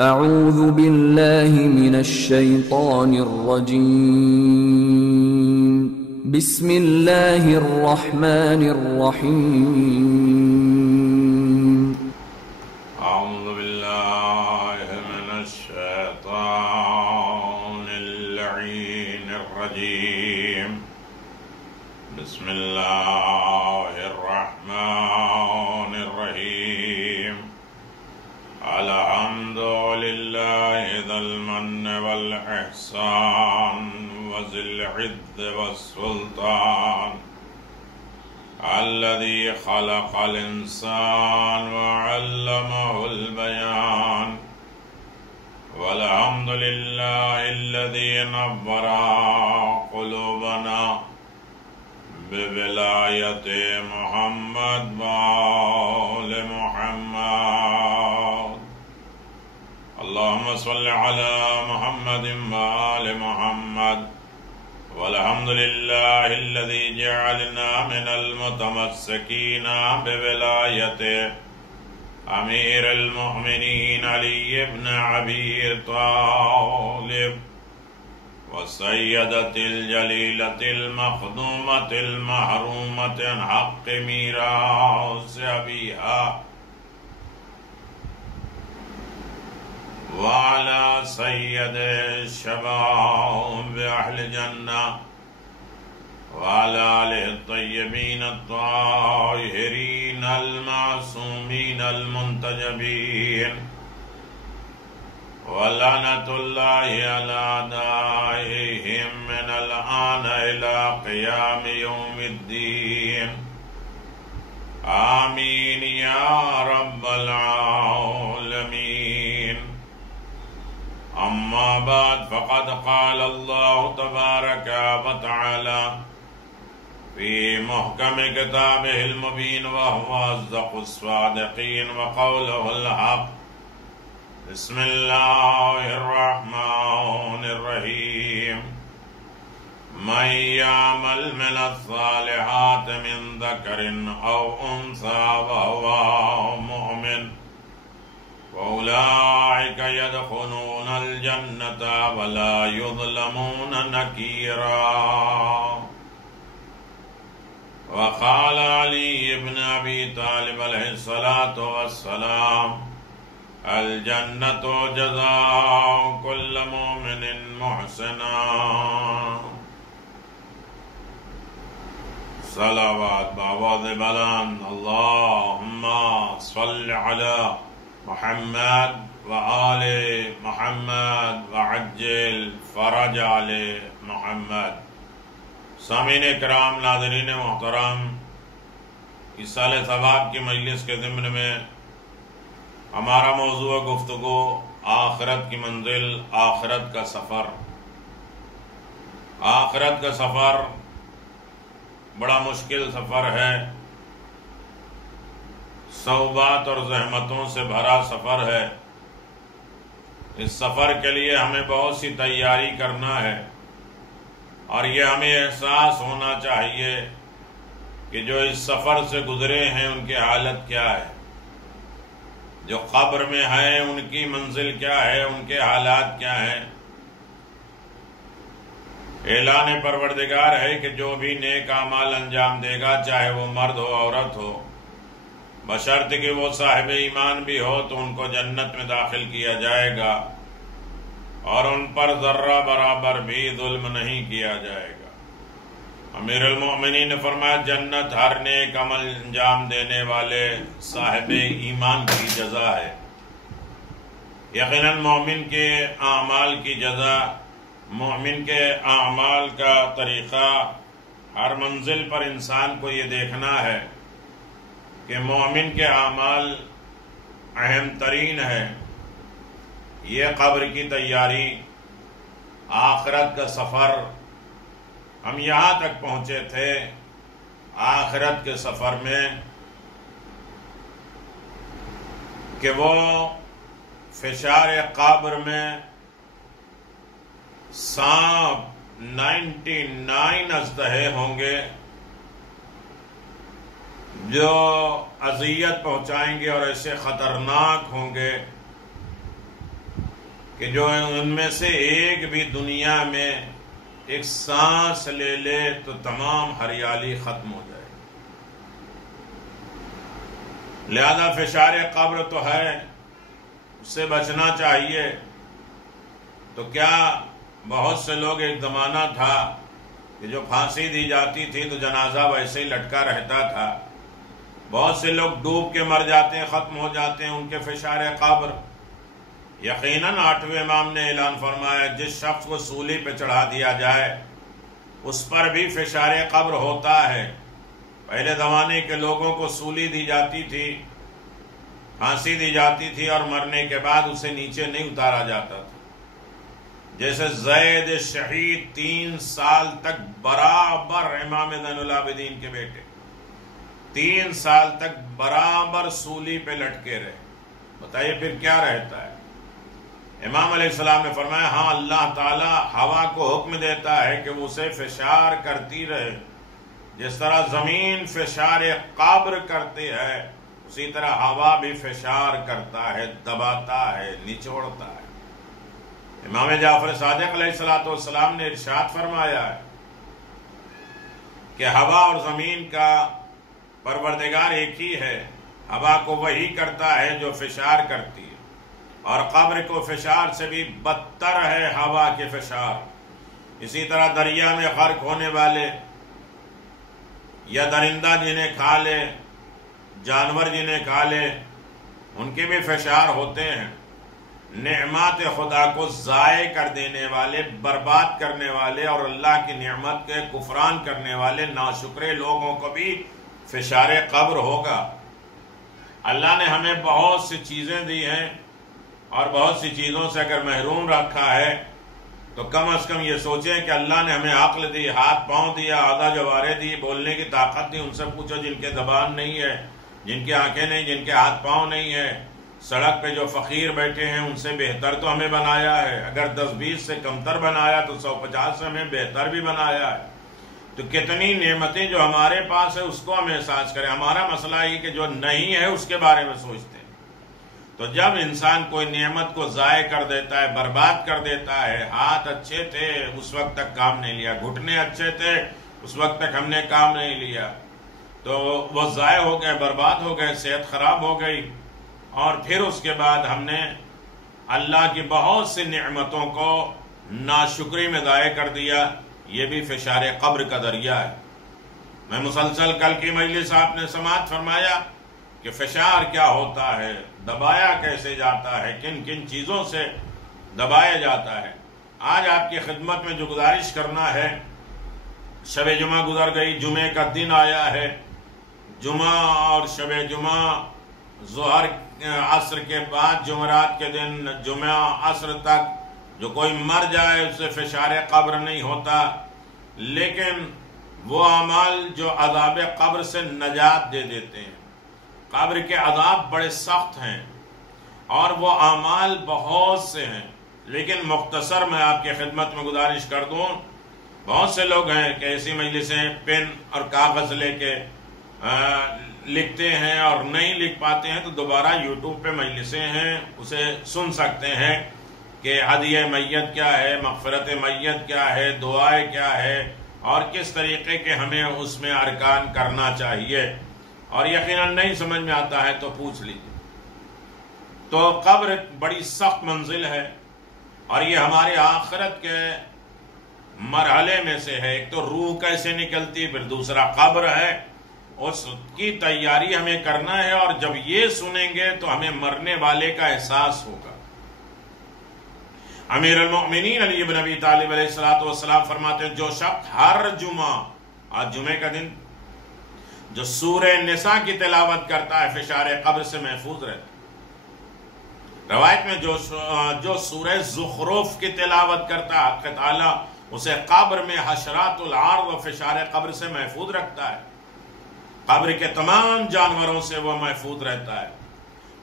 اعوذ باللہ من الشیطان الرجیم بسم اللہ الرحمن الرحیم اعوذ باللہ من الشیطان اللعین الرجیم بسم اللہ الرحمن الرحیم الحمد للہ ذی المن والاحسان وذی العز والسلطان الذي خلق الإنسان وعلمه البيان والحمد لله الذي نور قلوبنا بولاية محمد وآل محمد اللهم صل على محمد وآل محمد والحمد لله الذي جعلنا من المتمسكين بولاية أمير المؤمنين علي بن أبي طالب والسيدة الجليلة المخدومة المحرومة عن حق ميراث أبيها وعلى سيد الشباب أهل الجنة وعلى آله الطيبين الطاهرين المعصومين المنتجبين ولعنة الله على أعدائهم من الآن إلى قيام يوم الدين آمين يا رب العالمين أما بعد فقد قال الله تبارك وتعالى في محكم كتابه المبين وهو أصدق الصادقين وقوله الحق بسم الله الرحمن الرحيم من يعمل من الصالحات من ذكر أو أنثى وهو مؤمن وأولئك يدخلون الجنة ولا يظلمون نكيرا وقال علي بن أبي طالب عليه الصلاة والسلام الجنة جزاء كل مؤمن محسنا صلوات بآواز بلند اللهم صل على محمد وآل محمد وعجل فرج آل محمد سامعین کرام، ناظرین محترم، ایصال ثواب کی مجلس کے ضمن میں ہمارا موضوع گفتگو آخرت کی منزل، آخرت کا سفر۔ آخرت کا سفر بڑا مشکل سفر ہے، صعوبات اور زحمتوں سے بھرا سفر ہے۔ اس سفر کے لیے ہمیں بہت سی تیاری کرنا ہے، اور یہ ہمیں احساس ہونا چاہیے کہ جو اس سفر سے گزرے ہیں ان کی حالت کیا ہے، جو قبر میں ہیں ان کی منزل کیا ہے، ان کے حالات کیا ہیں۔ اعلان پروردگار ہے کہ جو بھی نیک اعمال انجام دے گا، چاہے وہ مرد ہو عورت ہو، بشرط کہ وہ صاحب ایمان بھی ہو، تو ان کو جنت میں داخل کیا جائے گا، اور ان پر ذرہ برابر بھی ظلم نہیں کیا جائے گا۔ امیر المؤمنین نے فرمایا جنت ہر نیک عمل انجام دینے والے صاحب ایمان کی جزا ہے۔ یقیناً مومن کے اعمال کی جزا، مومن کے اعمال کا طریقہ، ہر منزل پر انسان کو یہ دیکھنا ہے کہ مومن کے اعمال اہم ترین ہے۔ یہ قبر کی تیاری، آخرت کا سفر۔ ہم یہاں تک پہنچے تھے آخرت کے سفر میں کہ وہ فشار قبر میں سانپ 99 اژدہے ہوں گے جو اذیت پہنچائیں گے اور ایسے خطرناک ہوں گے کہ جو ان میں سے ایک بھی دنیا میں ایک سانس لے لے تو تمام ہریالی ختم ہو جائے. لہذا فشار قبر تو ہے، اس سے بچنا چاہیے. تو کیا بہت سے لوگ، ایک زمانہ تھا کہ جو پھانسی دی جاتی تھی تو جنازہ ویسے ہی لٹکا رہتا تھا. بہت سے لوگ ڈوب کے مر جاتے ہیں، ختم ہو جاتے ہیں، ان کے فشار قبر. یقیناً 8ویں امام نے اعلان فرمایا جس شخص کو سولی پہ چڑھا دیا جائے اس پر بھی فشار قبر ہوتا ہے. پہلے زمانے کے لوگوں کو سولی دی جاتی تھی، پھانسی دی جاتی تھی، اور مرنے کے بعد اسے نیچے نہیں اتارا جاتا تھا. جیسے زید شہید 3 سال تک برابر، امام زین العابدین کے بیٹے 3 سال تک برابر سولی پہ لٹکے رہے. بتائیے پھر کیا رہتا ہے؟ امام علیہ السلام نے فرمایا ہاں اللہ تعالی ہوا کو حکم دیتا ہے کہ وہ اسے فشار کرتی رہے. جس طرح زمین فشار قبر کرتی ہے اسی طرح ہوا بھی فشار کرتا ہے، دباتا ہے، نچوڑتا ہے. امام جعفر صادق علیہ السلام نے ارشاد فرمایا ہے کہ ہوا اور زمین کا پروردگار ایک ہی ہے. ہوا کو وہی کرتا ہے جو فشار کرتی ہے، اور قبر کو فشار سے بھی بدتر ہے ہوا کے فشار. اسی طرح دریا میں غرق ہونے والے یا درندہ جنہیں کھا لے، جانور جنہیں کھا لے، ان کے بھی فشار ہوتے ہیں. نعمات خدا کو ضائع کر دینے والے، برباد کرنے والے اور اللہ کی نعمت کے کفران کرنے والے ناشکرے لوگوں کو بھی فشار قبر ہوگا. اللہ نے ہمیں بہت سی چیزیں دی ہیں، اور بہت سی چیزوں سے اگر محروم رکھا ہے تو کم از کم یہ سوچیں کہ اللہ نے ہمیں عقل دی، ہاتھ پاؤں دیا، آدھا جوارے دی، بولنے کی طاقت دی. ان سے پوچھو جن کے زبان نہیں ہے، جن کی آنکھیں نہیں، جن کے ہاتھ پاؤں نہیں ہے. سڑک پہ جو فقیر بیٹھے ہیں ان سے بہتر تو ہمیں بنایا ہے. اگر 10-20 سے کمتر بنایا تو 150 سے ہمیں بہتر بھی بنایا ہے. تو کتنی نعمتیں جو ہمارے پاس ہے اس کو ہم احساس کریں. ہمارا مسئلہ یہ کہ جو نہیں ہے اس کے بارے میں سوچتے ہیں. تو جب انسان کوئی نعمت کو ضائع کر دیتا ہے، برباد کر دیتا ہے، ہاتھ اچھے تھے اس وقت تک کام نہیں لیا، گھٹنے اچھے تھے اس وقت تک ہم نے کام نہیں لیا، تو وہ ضائع ہو گئے، برباد ہو گئے، صحت خراب ہو گئی. اور پھر اس کے بعد ہم نے اللہ کی بہت سی نعمتوں کو ناشکری میں ضائع کر دیا. یہ بھی فشار قبر کا ذریعہ ہے. میں مسلسل کل کی مجلس آپ نے سماعت فرمایا کہ فشار کیا ہوتا ہے، دبایا کیسے جاتا ہے، کن کن چیزوں سے دبایا جاتا ہے. آج آپ کی خدمت میں جو گزارش کرنا ہے، شب جمعہ گزر گئی، جمعے کا دن آیا ہے. جمعہ اور شب جمعہ ظہر عصر کے بعد جمعرات کے دن جمعہ عصر تک جو کوئی مر جائے اس سے فشار قبر نہیں ہوتا. لیکن وہ اعمال جو عذاب قبر سے نجات دے دیتے ہیں، قبر کے عذاب بڑے سخت ہیں اور وہ اعمال بہت سے ہیں. لیکن مختصر میں آپ کی خدمت میں گزارش کر دوں، بہت سے لوگ ہیں کہ ایسی مجلسیں پین اور کاغذ لے کے لکھتے ہیں اور نہیں لکھ پاتے ہیں تو دوبارہ یوٹیوب پہ مجلسیں ہیں، اسے سن سکتے ہیں کہ ہدیہ میت کیا ہے، مغفرت میت کیا ہے، دعائیں کیا ہے، اور کس طریقے کے ہمیں اس میں ارکان کرنا چاہیے. اور یقیناً نہیں سمجھ میں آتا ہے تو پوچھ لیجیے. تو قبر بڑی سخت منزل ہے اور یہ ہمارے آخرت کے مرحلے میں سے ہے. ایک تو روح کیسے نکلتی، پھر دوسرا قبر ہے، اس کی تیاری ہمیں کرنا ہے. اور جب یہ سنیں گے تو ہمیں مرنے والے کا احساس ہوگا. امیر المؤمنین علی بن ابی طالب علیہ السلام فرماتے ہیں جو شخص ہر جمعہ، آج جمعے کا دن، جو سورہ نساء کی تلاوت کرتا ہے فشار قبر سے محفوظ رہتا ہے. روایت میں جو سورہ زخرف کی تلاوت کرتا ہے حق تعالی اسے قبر میں حشرات العرض و فشار قبر سے محفوظ رکھتا ہے. قبر کے تمام جانوروں سے وہ محفوظ رہتا ہے.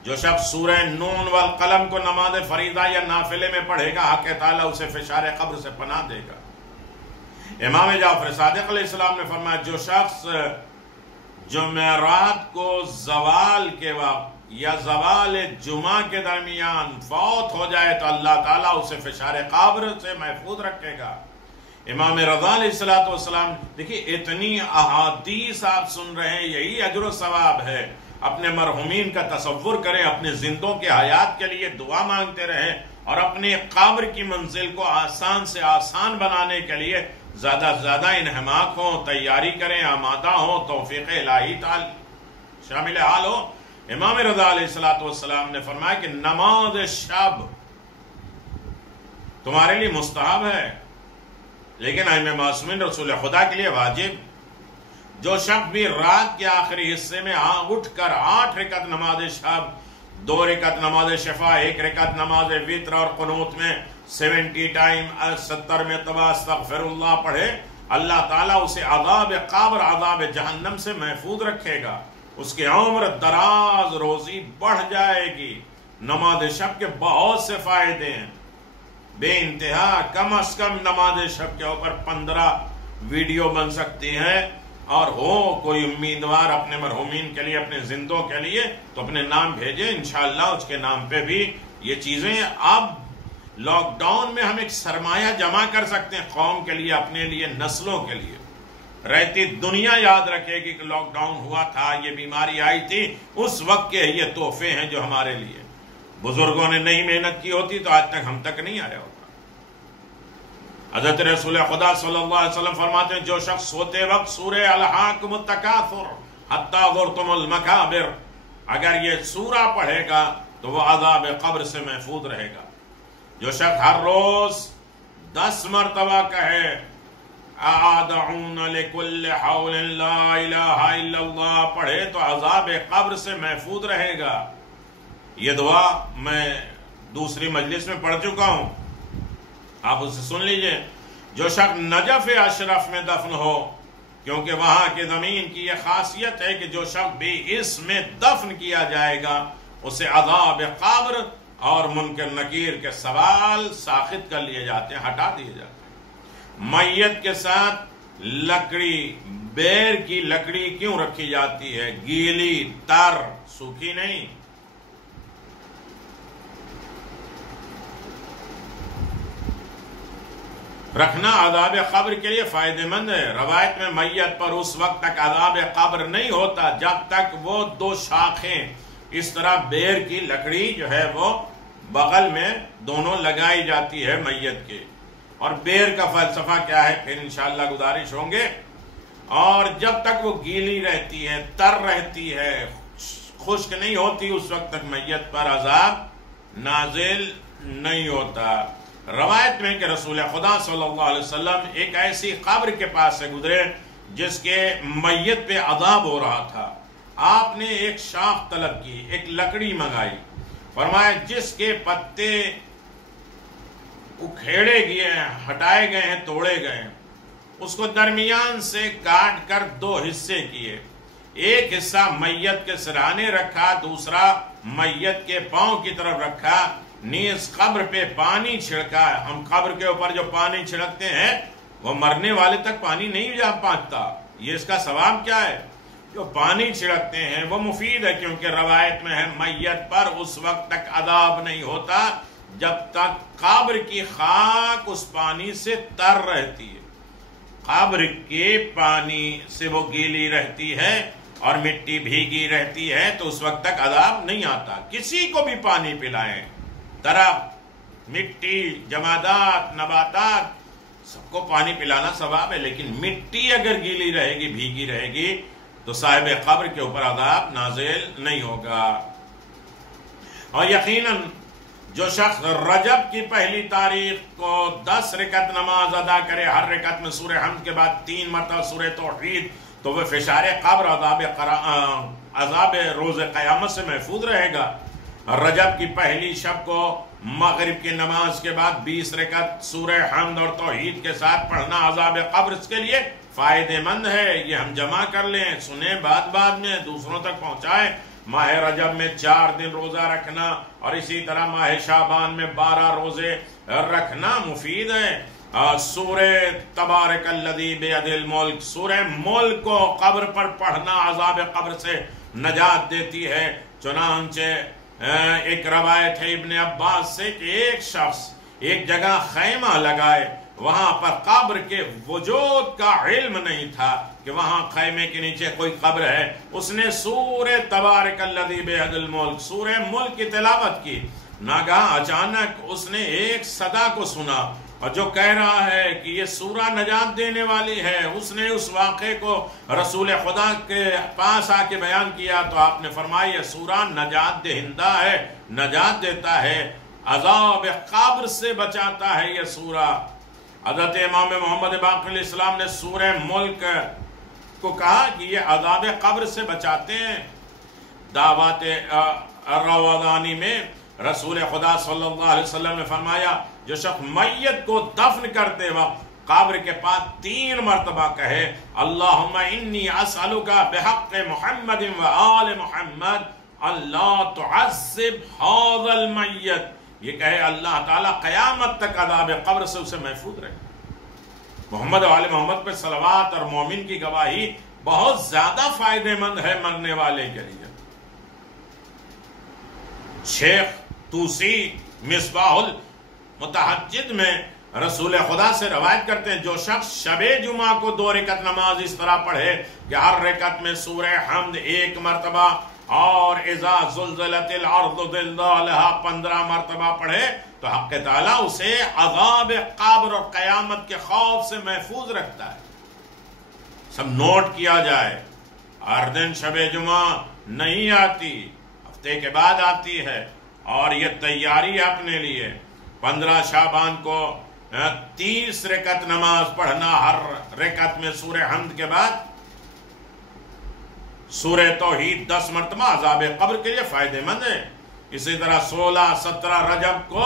جو شخص سورہ نون والقلم کو نماز فریضہ یا نافلے میں پڑھے گا حق تعالی اسے فشار قبر سے پناہ دے گا. امام جعفر صادق علیہ السلام نے فرمایا جو شخص جمعرات کو زوال کے وقت یا زوال جمعہ کے درمیان فوت ہو جائے تو اللہ تعالیٰ اسے فشار قبر سے محفوظ رکھے گا۔ امام رضا علیہ السلام، دیکھیے اتنی احادیث آپ سن رہے ہیں، یہی اجر و ثواب ہے۔ اپنے مرحومین کا تصور کریں، اپنے زندوں کے حیات کے لیے دعا مانگتے رہیں، اور اپنے قبر کی منزل کو آسان سے آسان بنانے کے لیے زیادہ سے زیادہ انہماک ہوں، تیاری کریں، آمادہ ہوں، توفیق الہی تعالی شامل حال ہو۔ امام رضا علیہ السلام نے فرمایا کہ نماز شب تمہارے لیے مستحب ہے، لیکن ائمہ معصومین رسول خدا کے لیے واجب۔ جو شخص بھی رات کے آخری حصے میں اٹھ کر 8 رکعت نماز شب، 2 رکعت نماز شفا، 1 رکعت نماز وتر اور قنوت میں 70 ٹائم 70 مرتبہ استغفر اللہ پڑھے، اللہ تعالیٰ اسے عذاب قبر، عذاب جہنم سے محفوظ رکھے گا، اس کی عمر دراز، روزی بڑھ جائے گی۔ نماز شب کے بہت سے فائدے ہیں بے انتہا، کم از کم نماز شب کے اوپر 15 ویڈیو بن سکتی ہیں، اور ہو کوئی امیدوار اپنے مرحومین کے لیے، اپنے زندوں کے لیے، تو اپنے نام بھیجیں، انشاءاللہ اس کے نام پہ بھی یہ چیزیں۔ اب لاک ڈاؤن میں ہم ایک سرمایہ جمع کر سکتے ہیں قوم کے لیے، اپنے لیے، نسلوں کے لیے۔ رہتی دنیا یاد رکھے گی کہ لاک ڈاؤن ہوا تھا، یہ بیماری آئی تھی، اس وقت کے یہ تحفے ہیں جو ہمارے لیے بزرگوں نے نہیں محنت کی ہوتی تو آج تک ہم تک نہیں آیا ہوتا۔ حضرت رسول خدا صلی اللہ علیہ وسلم فرماتے ہیں جو شخص سوتے وقت سورہ الہاکم التکاثر حتی زرتم المقابر، اگر یہ سورہ پڑھے گا تو وہ عذاب قبر سے محفوظ رہے گا۔ جو شخص ہر روز 10 مرتبہ کہے اعدعون لکل حول لا الہ الا اللہ پڑھے تو عذاب قبر سے محفوظ رہے گا۔ یہ دعا میں دوسری مجلس میں پڑھ چکا ہوں، آپ اسے سن لیجئے۔ جو شخص نجف اشرف میں دفن ہو، کیونکہ وہاں کی زمین کی یہ خاصیت ہے کہ جو شخص بھی اس میں دفن کیا جائے گا اسے عذاب قبر اور منکر نکیر کے سوال ساخت کر لیے جاتے ہیں، ہٹا دیے جاتے ہیں۔ میت کے ساتھ لکڑی، بیر کی لکڑی کیوں رکھی جاتی ہے؟ گیلی، تر، سوکھی نہیں۔ رکھنا عذاب قبر کے لیے فائدہ مند ہے۔ روایت میں میت پر اس وقت تک عذاب قبر نہیں ہوتا جب تک وہ 2 شاخیں اس طرح بیر کی لکڑی جو ہے وہ بغل میں دونوں لگائی جاتی ہے میت کے۔ اور بیر کا فلسفہ کیا ہے پھر انشاءاللہ گزارش ہوں گے۔ اور جب تک وہ گیلی رہتی ہے، تر رہتی ہے، خشک نہیں ہوتی، اس وقت تک میت پر عذاب نازل نہیں ہوتا۔ روایت میں کہ رسول خدا صلی اللہ علیہ وسلم ایک ایسی قبر کے پاس سے گزرے جس کے میت پہ عذاب ہو رہا تھا۔ آپ نے ایک شاخ طلب کی، ایک لکڑی منگائی، فرمایا جس کے پتے اکھیڑے گئے ہیں، ہٹائے گئے ہیں، توڑے گئے ہیں، اس کو درمیان سے کاٹ کر 2 حصے کیے۔ ایک حصہ میت کے سرانے رکھا، دوسرا میت کے پاؤں کی طرف رکھا، نیز قبر پہ پانی چھڑکا۔ ہم قبر کے اوپر جو پانی چھڑکتے ہیں وہ مرنے والے تک پانی نہیں جا پہنچتا، یہ اس کا ثواب کیا ہے؟ جو پانی چھڑکتے ہیں وہ مفید ہے، کیونکہ روایت میں ہے میت پر اس وقت تک عذاب نہیں ہوتا جب تک قبر کی خاک اس پانی سے تر رہتی ہے۔ قبر کے پانی سے وہ گیلی رہتی ہے اور مٹی بھیگی رہتی ہے تو اس وقت تک عذاب نہیں آتا۔ کسی کو بھی پانی پلائیں، درخت، مٹی، جمادات، نباتات، سب کو پانی پلانا ثواب ہے، لیکن مٹی اگر گیلی رہے گی، بھیگی رہے گی تو صاحب قبر کے اوپر عذاب نازل نہیں ہوگا۔ اور یقیناً جو شخص رجب کی پہلی تاریخ کو 10 رکعت نماز ادا کرے، ہر رکعت میں سورہ حمد کے بعد 3 مرتبہ سورہ توحید، تو وہ فشار قبر، عذاب روز قیامت سے محفوظ رہے گا۔ رجب کی پہلی شب کو مغرب کی نماز کے بعد 20 رکعت سورہ حمد اور توحید کے ساتھ پڑھنا عذاب قبر اس کے لیے فائدہ مند ہے۔ یہ ہم جمع کر لیں، سنیں، بعد میں دوسروں تک پہنچائیں۔ ماہ رجب میں 4 دن روزہ رکھنا اور اسی طرح ماہ شعبان میں 12 روزے رکھنا مفید ہے۔ سورہ تبارک الذی بیدہ الملک، سورہ ملک کو قبر پر پڑھنا عذاب قبر سے نجات دیتی ہے۔ چنانچہ ایک روایت ہے ابن عباس سے کہ ایک شخص ایک جگہ خیمہ لگائے، وہاں پر قبر کے وجود کا علم نہیں تھا کہ وہاں خیمے کے نیچے کوئی قبر ہے، اس نے سورہ تبارک الذی بیدہ الملک، سورہ ملک کی تلاوت کی، ناگہاں اچانک اس نے ایک صدا کو سنا اور جو کہہ رہا ہے کہ یہ سورہ نجات دینے والی ہے۔ اس نے اس واقعے کو رسول خدا کے پاس آ کے بیان کیا تو آپ نے فرمایا یہ سورہ نجات دہندہ ہے، نجات دیتا ہے، عذاب قبر سے بچاتا ہے یہ سورہ۔ حضرت امام محمد باقر علیہ السلام نے سورہ ملک کو کہا کہ یہ عذاب قبر سے بچاتے ہیں۔ دعوات روادانی میں رسول خدا صلی اللہ علیہ وسلم نے فرمایا جو شخص میت کو دفن کرتے وقت قبر کے پاس 3 مرتبہ کہے اللہم انی اسألک بحق محمد و آل محمد اللہ تعذب هذا المیت، یہ کہے اللہ تعالیٰ قیامت تک عذاب قبر سے اسے محفوظ رکھے۔ محمد و آل محمد پہ صلوات اور مومن کی گواہی بہت زیادہ فائدہ مند ہے مرنے والے کے لیے۔ شیخ توسی مصباح المتحجد میں رسول خدا سے روایت کرتے ہیں جو شخص شب جمعہ کو 2 رکعت نماز اس طرح پڑھے کہ ہر رکعت میں سورہ حمد 1 مرتبہ اور اذا زلزلت الارض زلزالها 15 مرتبہ پڑھے تو حق تعالیٰ اسے عذاب قبر اور قیامت کے خوف سے محفوظ رکھتا ہے۔ سب نوٹ کیا جائے، ہر دن شب جمعہ نہیں آتی، ہفتے کے بعد آتی ہے، اور یہ تیاری اپنے لیے 15 شعبان کو 30 رکعت نماز پڑھنا، ہر رکعت میں سورہ حمد کے بعد سورہ توحید 10 مرتبہ عذاب قبر کے لیے فائدہ مند ہے۔ اسی طرح 16 17 رجب کو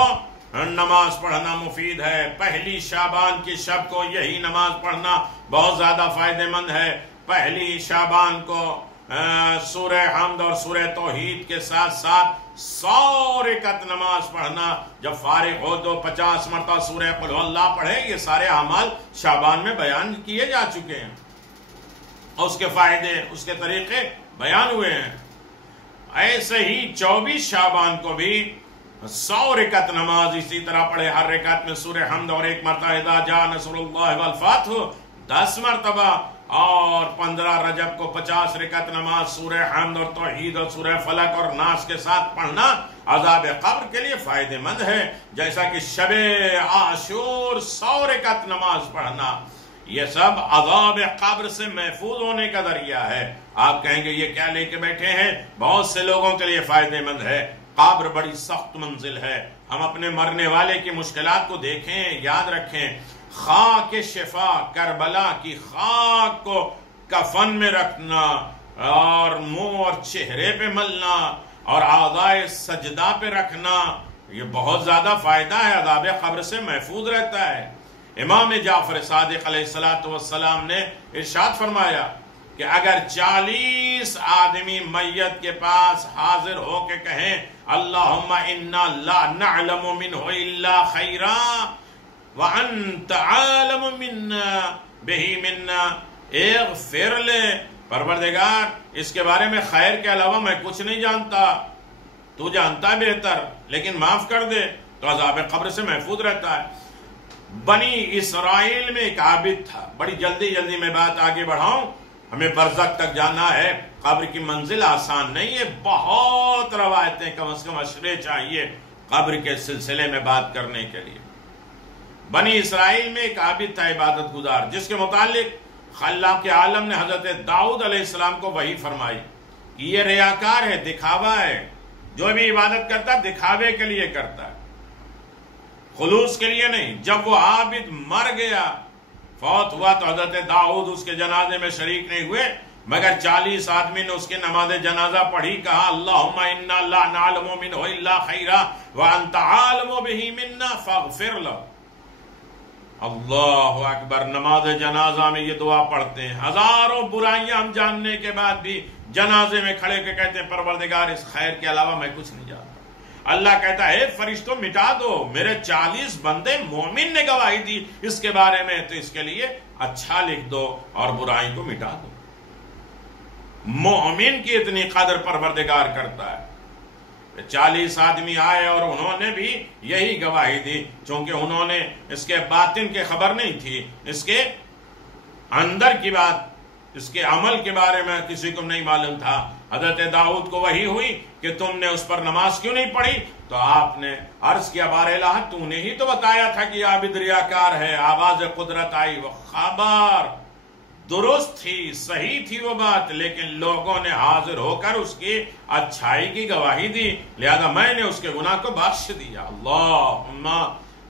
نماز پڑھنا مفید ہے، پہلی شعبان کی شب کو یہی نماز پڑھنا بہت زیادہ فائدہ مند ہے۔ پہلی شعبان کو سورہ حمد اور سورہ توحید کے ساتھ ساتھ 100 رکعت نماز پڑھنا، جب فارغ ہو تو 50 مرتبہ سورہ قل اللہ پڑھے۔ یہ سارے اعمال شعبان میں بیان کیے جا چکے ہیں اور اس کے فائدے، اس کے طریقے بیان ہوئے ہیں۔ ایسے ہی 24 شعبان کو بھی 100 رکعت نماز اسی طرح پڑھے، ہر رکعت میں سورہ حمد اور 1 مرتبہ اذا جاء نصر اللہ والفتح 10 مرتبہ، اور 15 رجب کو 50 رکعت نماز سورہ حمد اور توحید اور سورہ فلق اور ناس کے ساتھ پڑھنا عذاب قبر کے لیے فائدہ مند ہے۔ جیسا کہ شب عاشور 100 رکعت نماز پڑھنا، یہ سب عذاب قبر سے محفوظ ہونے کا ذریعہ ہے۔ آپ کہیں گے یہ کیا لے کے بیٹھے ہیں؟ بہت سے لوگوں کے لیے فائدہ مند ہے۔ قبر بڑی سخت منزل ہے، ہم اپنے مرنے والے کی مشکلات کو دیکھیں، یاد رکھیں۔ خاک شفا، کربلا کی خاک کو کفن میں رکھنا اور منہ اور چہرے پہ ملنا اور اعضائے سجدہ پہ رکھنا، یہ بہت زیادہ فائدہ ہے، عذاب قبر سے محفوظ رہتا ہے۔ امام جعفر صادق علیہ السلام نے ارشاد فرمایا کہ اگر 40 آدمی میت کے پاس حاضر ہو کے کہیں اللہم انا لا نعلم منہ الا خیرا وَأَنْتَ عَالَمُ مِنَّا بِهِ مِنَّا، اغفر لے، پروردگار اس کے بارے میں خیر کے علاوہ میں کچھ نہیں جانتا، تو جانتا ہے بہتر، لیکن معاف کر دے، تو عذاب قبر سے محفوظ رہتا ہے۔ بنی اسرائیل میں ایک عابد تھا، بڑی جلدی میں بات آگے بڑھاؤں، ہمیں برزخ تک جانا ہے، قبر کی منزل آسان نہیں ہے، بہت روایتیں کم از کم اشرے چاہیے قبر کے سلسلے میں بات کرنے کے لیے۔ بنی اسرائیل میں ایک عابد تھا عبادت گزار، جس کے متعلق اللہ کے عالم نے حضرت داؤد علیہ السلام کو وحی فرمائی کہ یہ ریاکار ہے، دکھاوا ہے، جو بھی عبادت کرتا ہے دکھاوے کے لیے کرتا ہے، خلوص کے لیے نہیں۔ جب وہ عابد مر گیا، فوت ہوا، تو حضرت داؤد اس کے جنازے میں شریک نہیں ہوئے، مگر 40 آدمی نے اس کی نماز جنازہ پڑھی، کہا اللہم انا لا نعلم منہ الا خیرا وانت عالم بہ منا فاغفر لہ۔ اللہ اکبر، نماز جنازہ میں یہ دعا پڑھتے ہیں، ہزاروں برائیاں ہم جاننے کے بعد بھی جنازے میں کھڑے کے کہتے ہیں پروردگار اس خیر کے علاوہ میں کچھ نہیں جانتا۔ اللہ کہتا ہے فرشتوں مٹا دو، میرے 40 بندے مومن نے گواہی دی اس کے بارے میں، تو اس کے لیے اچھا لکھ دو اور برائی کو مٹا دو۔ مومن کی اتنی قدر پروردگار کرتا ہے۔ 40 آدمی آئے اور انہوں نے بھی یہی گواہی دی، چونکہ انہوں نے اس کے باطن کی خبر نہیں تھی، اس کے اندر کی بات، اس کے عمل کے بارے میں کسی کو نہیں معلوم تھا۔ حضرت داؤد کو وحی ہوئی کہ تم نے اس پر نماز کیوں نہیں پڑھی؟ تو آپ نے عرض کیا بار الہ تو نے ہی تو بتایا تھا کہ عابد ریاکار ہے۔ آواز قدرت آئی، وہ خبر درست تھی، صحیح تھی وہ بات، لیکن لوگوں نے حاضر ہو کر اس کی اچھائی کی گواہی دی، لہذا میں نے اس کے گناہ کو بخش دیا۔ اللہم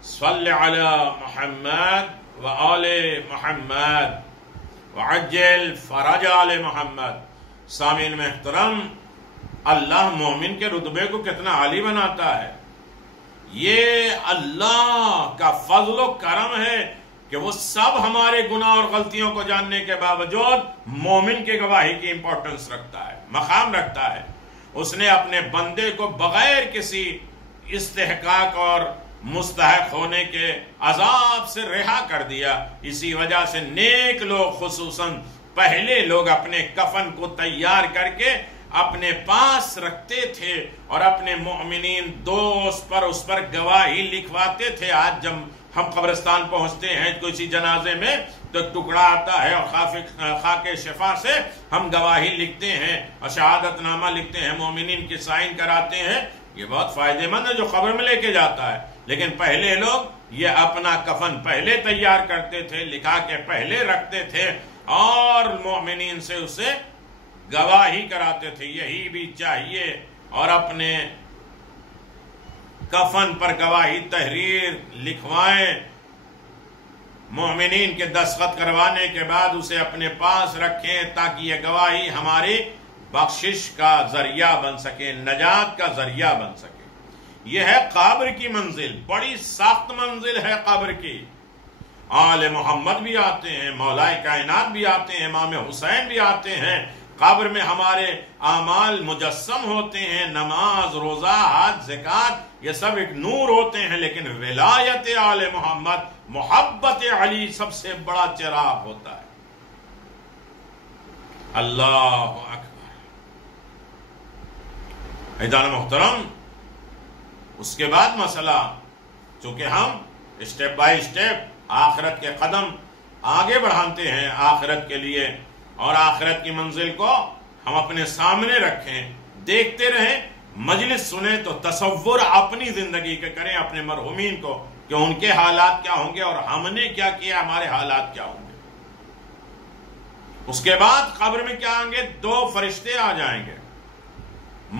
صلی علی محمد و آل محمد وعجل فرج آل محمد۔ سامعین محترم، اللہ مومن کے رتبے کو کتنا عالی بناتا ہے۔ یہ اللہ کا فضل و کرم ہے کہ وہ سب ہمارے گناہ اور غلطیوں کو جاننے کے باوجود مومن کی گواہی کی امپورٹنس رکھتا ہے، مقام رکھتا ہے۔ اس نے اپنے بندے کو بغیر کسی استحقاق اور مستحق ہونے کے عذاب سے رہا کر دیا۔ اسی وجہ سے نیک لوگ خصوصاً پہلے لوگ اپنے کفن کو تیار کر کے اپنے پاس رکھتے تھے اور اپنے مومنین دوست پر اس پر گواہی لکھواتے تھے۔ آج جب ہم قبرستان پہنچتے ہیں کسی جنازے میں تو ٹکڑا آتا ہے اور خاک شفا سے ہم گواہی لکھتے ہیں اور شہادت نامہ لکھتے ہیں، مومنین کی سائن کراتے ہیں۔ یہ بہت فائدہ مند ہے جو قبر میں لے کے جاتا ہے، لیکن پہلے لوگ یہ اپنا کفن پہلے تیار کرتے تھے، لکھا کے پہلے رکھتے تھے اور مومنین سے اسے گواہی کراتے تھے۔ یہی بھی چاہیے، اور اپنے کفن پر گواہی تحریر لکھوائیں، مومنین کے دستخط کروانے کے بعد اسے اپنے پاس رکھیں تاکہ یہ گواہی ہماری بخشش کا ذریعہ بن سکے، نجات کا ذریعہ بن سکے۔ یہ ہے قبر کی منزل، بڑی سخت منزل ہے قبر کی۔ آل محمد بھی آتے ہیں، مولائے کائنات بھی آتے ہیں، امام حسین بھی آتے ہیں۔ قبر میں ہمارے اعمال مجسم ہوتے ہیں، نماز، روزہ، حج، زکوٰۃ، یہ سب ایک نور ہوتے ہیں، لیکن ولایت آل محمد، محبت علی سب سے بڑا چراغ ہوتا ہے۔ اللہ اکبر۔ عزیزان محترم، اس کے بعد مسئلہ، چونکہ ہم اسٹیپ بائی اسٹیپ آخرت کے قدم آگے بڑھاتے ہیں آخرت کے لیے، اور آخرت کی منزل کو ہم اپنے سامنے رکھیں، دیکھتے رہیں، مجلس سنیں تو تصور اپنی زندگی کے کریں، اپنے مرحومین کو، کہ ان کے حالات کیا ہوں گے اور ہم نے کیا کیا، ہمارے حالات کیا ہوں گے۔ اس کے بعد قبر میں کیا آئیں گے؟ 2 فرشتے آ جائیں گے،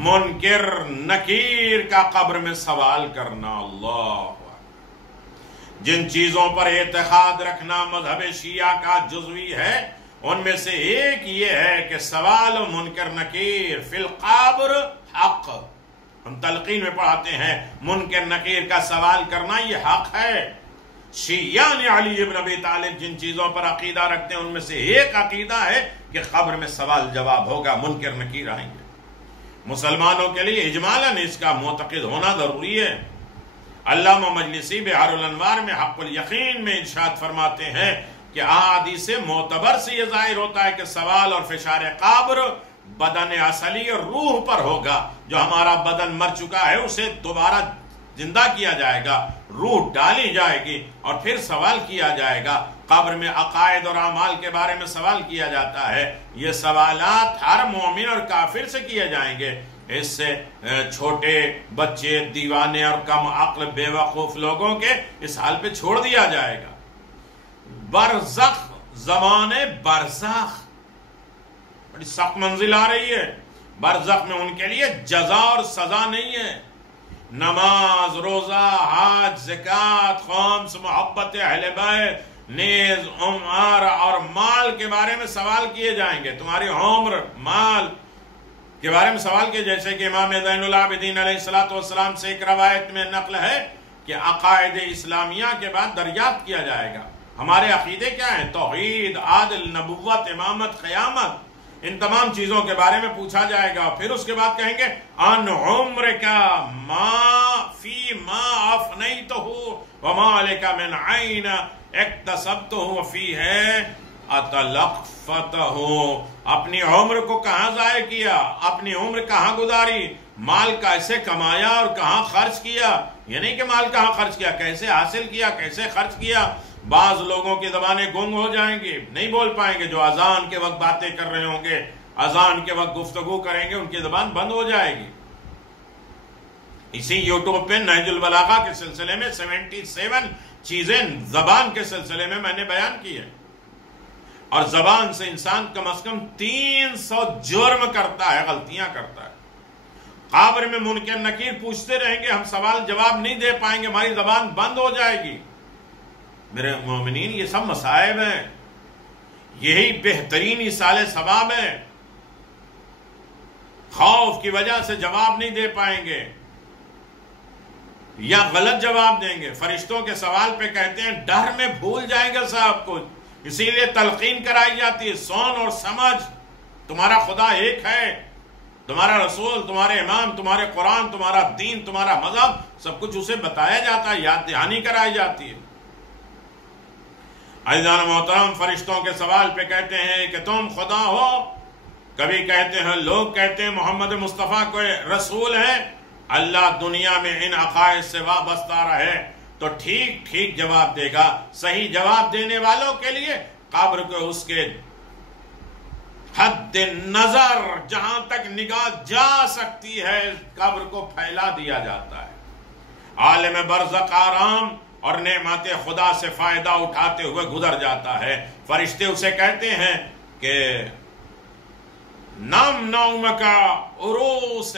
منکر نکیر کا قبر میں سوال کرنا۔ اللہ، جن چیزوں پر اعتقاد رکھنا مذہب شیعہ کا جزوی ہے، ان میں سے ایک یہ ہے کہ سوال و منکر نکیر فی القبر حق۔ ہم تلقین میں پڑھاتے ہیں منکر نکیر کا سوال کرنا یہ حق ہے۔ شیعان علی ابن ابی طالب جن چیزوں پر عقیدہ رکھتے ہیں ان میں سے ایک عقیدہ ہے کہ قبر میں سوال جواب ہوگا، منکر نکیر آئیں گے۔ مسلمانوں کے لیے اجمالاً اس کا معتقد ہونا ضروری ہے۔ علامہ مجلسی بحار الانوار میں حق الیقین میں ارشاد فرماتے ہیں کہ احادیث معتبر سے یہ ظاہر ہوتا ہے کہ سوال اور فشار قبر بدن اصلی اور روح پر ہوگا۔ جو ہمارا بدن مر چکا ہے اسے دوبارہ زندہ کیا جائے گا، روح ڈالی جائے گی اور پھر سوال کیا جائے گا۔ قبر میں عقائد اور اعمال کے بارے میں سوال کیا جاتا ہے۔ یہ سوالات ہر مومن اور کافر سے کیے جائیں گے۔ اس سے چھوٹے بچے، دیوانے اور کم عقل بے وقوف لوگوں کے اس حال پہ چھوڑ دیا جائے گا۔ برزخ، زمان برزخ، بڑی سخت منزل آ رہی ہے۔ برزخ میں ان کے لیے جزا اور سزا نہیں ہے۔ نماز، روزہ، حج، زکوٰۃ، خمس، محبت اہل بیت، نیز، عمر اور مال کے بارے میں سوال کیے جائیں گے۔ تمہاری عمر، مال کے بارے میں سوال کیے، جیسے کہ امام زین العابدین علیہ السلام سے ایک روایت میں نقل ہے کہ عقائد اسلامیہ کے بعد دریافت کیا جائے گا ہمارے عقیدے کیا ہیں، توحید، عادل، نبوت، امامت، قیامت، ان تمام چیزوں کے بارے میں پوچھا جائے گا۔ پھر اس کے بعد کہیں گے ان عمر کا ما فی ما افنیتہ وما لک من عین اکتسبتہ فیہ، اتلقفتہ، اپنی عمر کو کہاں ضائع کیا، اپنی عمر کہاں گزاری، مال کیسے کمایا اور کہاں خرچ کیا. یہ نہیں کہ مال کہاں خرچ کیا، کیسے حاصل کیا، کیسے خرچ کیا. بعض لوگوں کی زبانیں گنگ ہو جائیں گی، نہیں بول پائیں گے. جو اذان کے وقت باتیں کر رہے ہوں گے، اذان کے وقت گفتگو کریں گے، ان کی زبان بند ہو جائے گی. اسی یوٹیوب پہ نہج البلاغہ کے سلسلے میں 77 چیزیں زبان کے سلسلے میں نے بیان کی ہے. اور زبان سے انسان کم از کم 300 جرم کرتا ہے، غلطیاں کرتا ہے. قبر میں منکر نکیر پوچھتے رہیں گے، ہم سوال جواب نہیں دے پائیں گے، ہماری زبان بند ہو جائے گی. میرے مومنین، یہ سب مصائب ہیں، یہی بہترین ایصال ثواب ہے. خوف کی وجہ سے جواب نہیں دے پائیں گے یا غلط جواب دیں گے. فرشتوں کے سوال پہ کہتے ہیں ڈر میں بھول جائیں گے صاحب کو، اسی لیے تلقین کرائی جاتی ہے. سن اور سمجھ، تمہارا خدا ایک ہے، تمہارا رسول، تمہارے امام، تمہارے قرآن، تمہارا دین، تمہارا مذہب، سب کچھ اسے بتایا جاتا ہے، یاد دہانی کرائی جاتی ہے. عزیزان محترم، فرشتوں کے سوال پہ کہتے ہیں کہ تم خدا ہو. کبھی کہتے ہیں، لوگ کہتے ہیں محمد مصطفیٰ کوئی رسول ہے. اللہ دنیا میں ان عقائد سے وابستہ رہے تو ٹھیک ٹھیک جواب دے گا. صحیح جواب دینے والوں کے لیے قبر کو اس کے حد نظر جہاں تک نگاہ جا سکتی ہے قبر کو پھیلا دیا جاتا ہے. عالم برزخ آرام اور نعمت خدا سے فائدہ اٹھاتے ہوئے گزر جاتا ہے. فرشتے اسے کہتے ہیں کہ نم نوم کا عروس،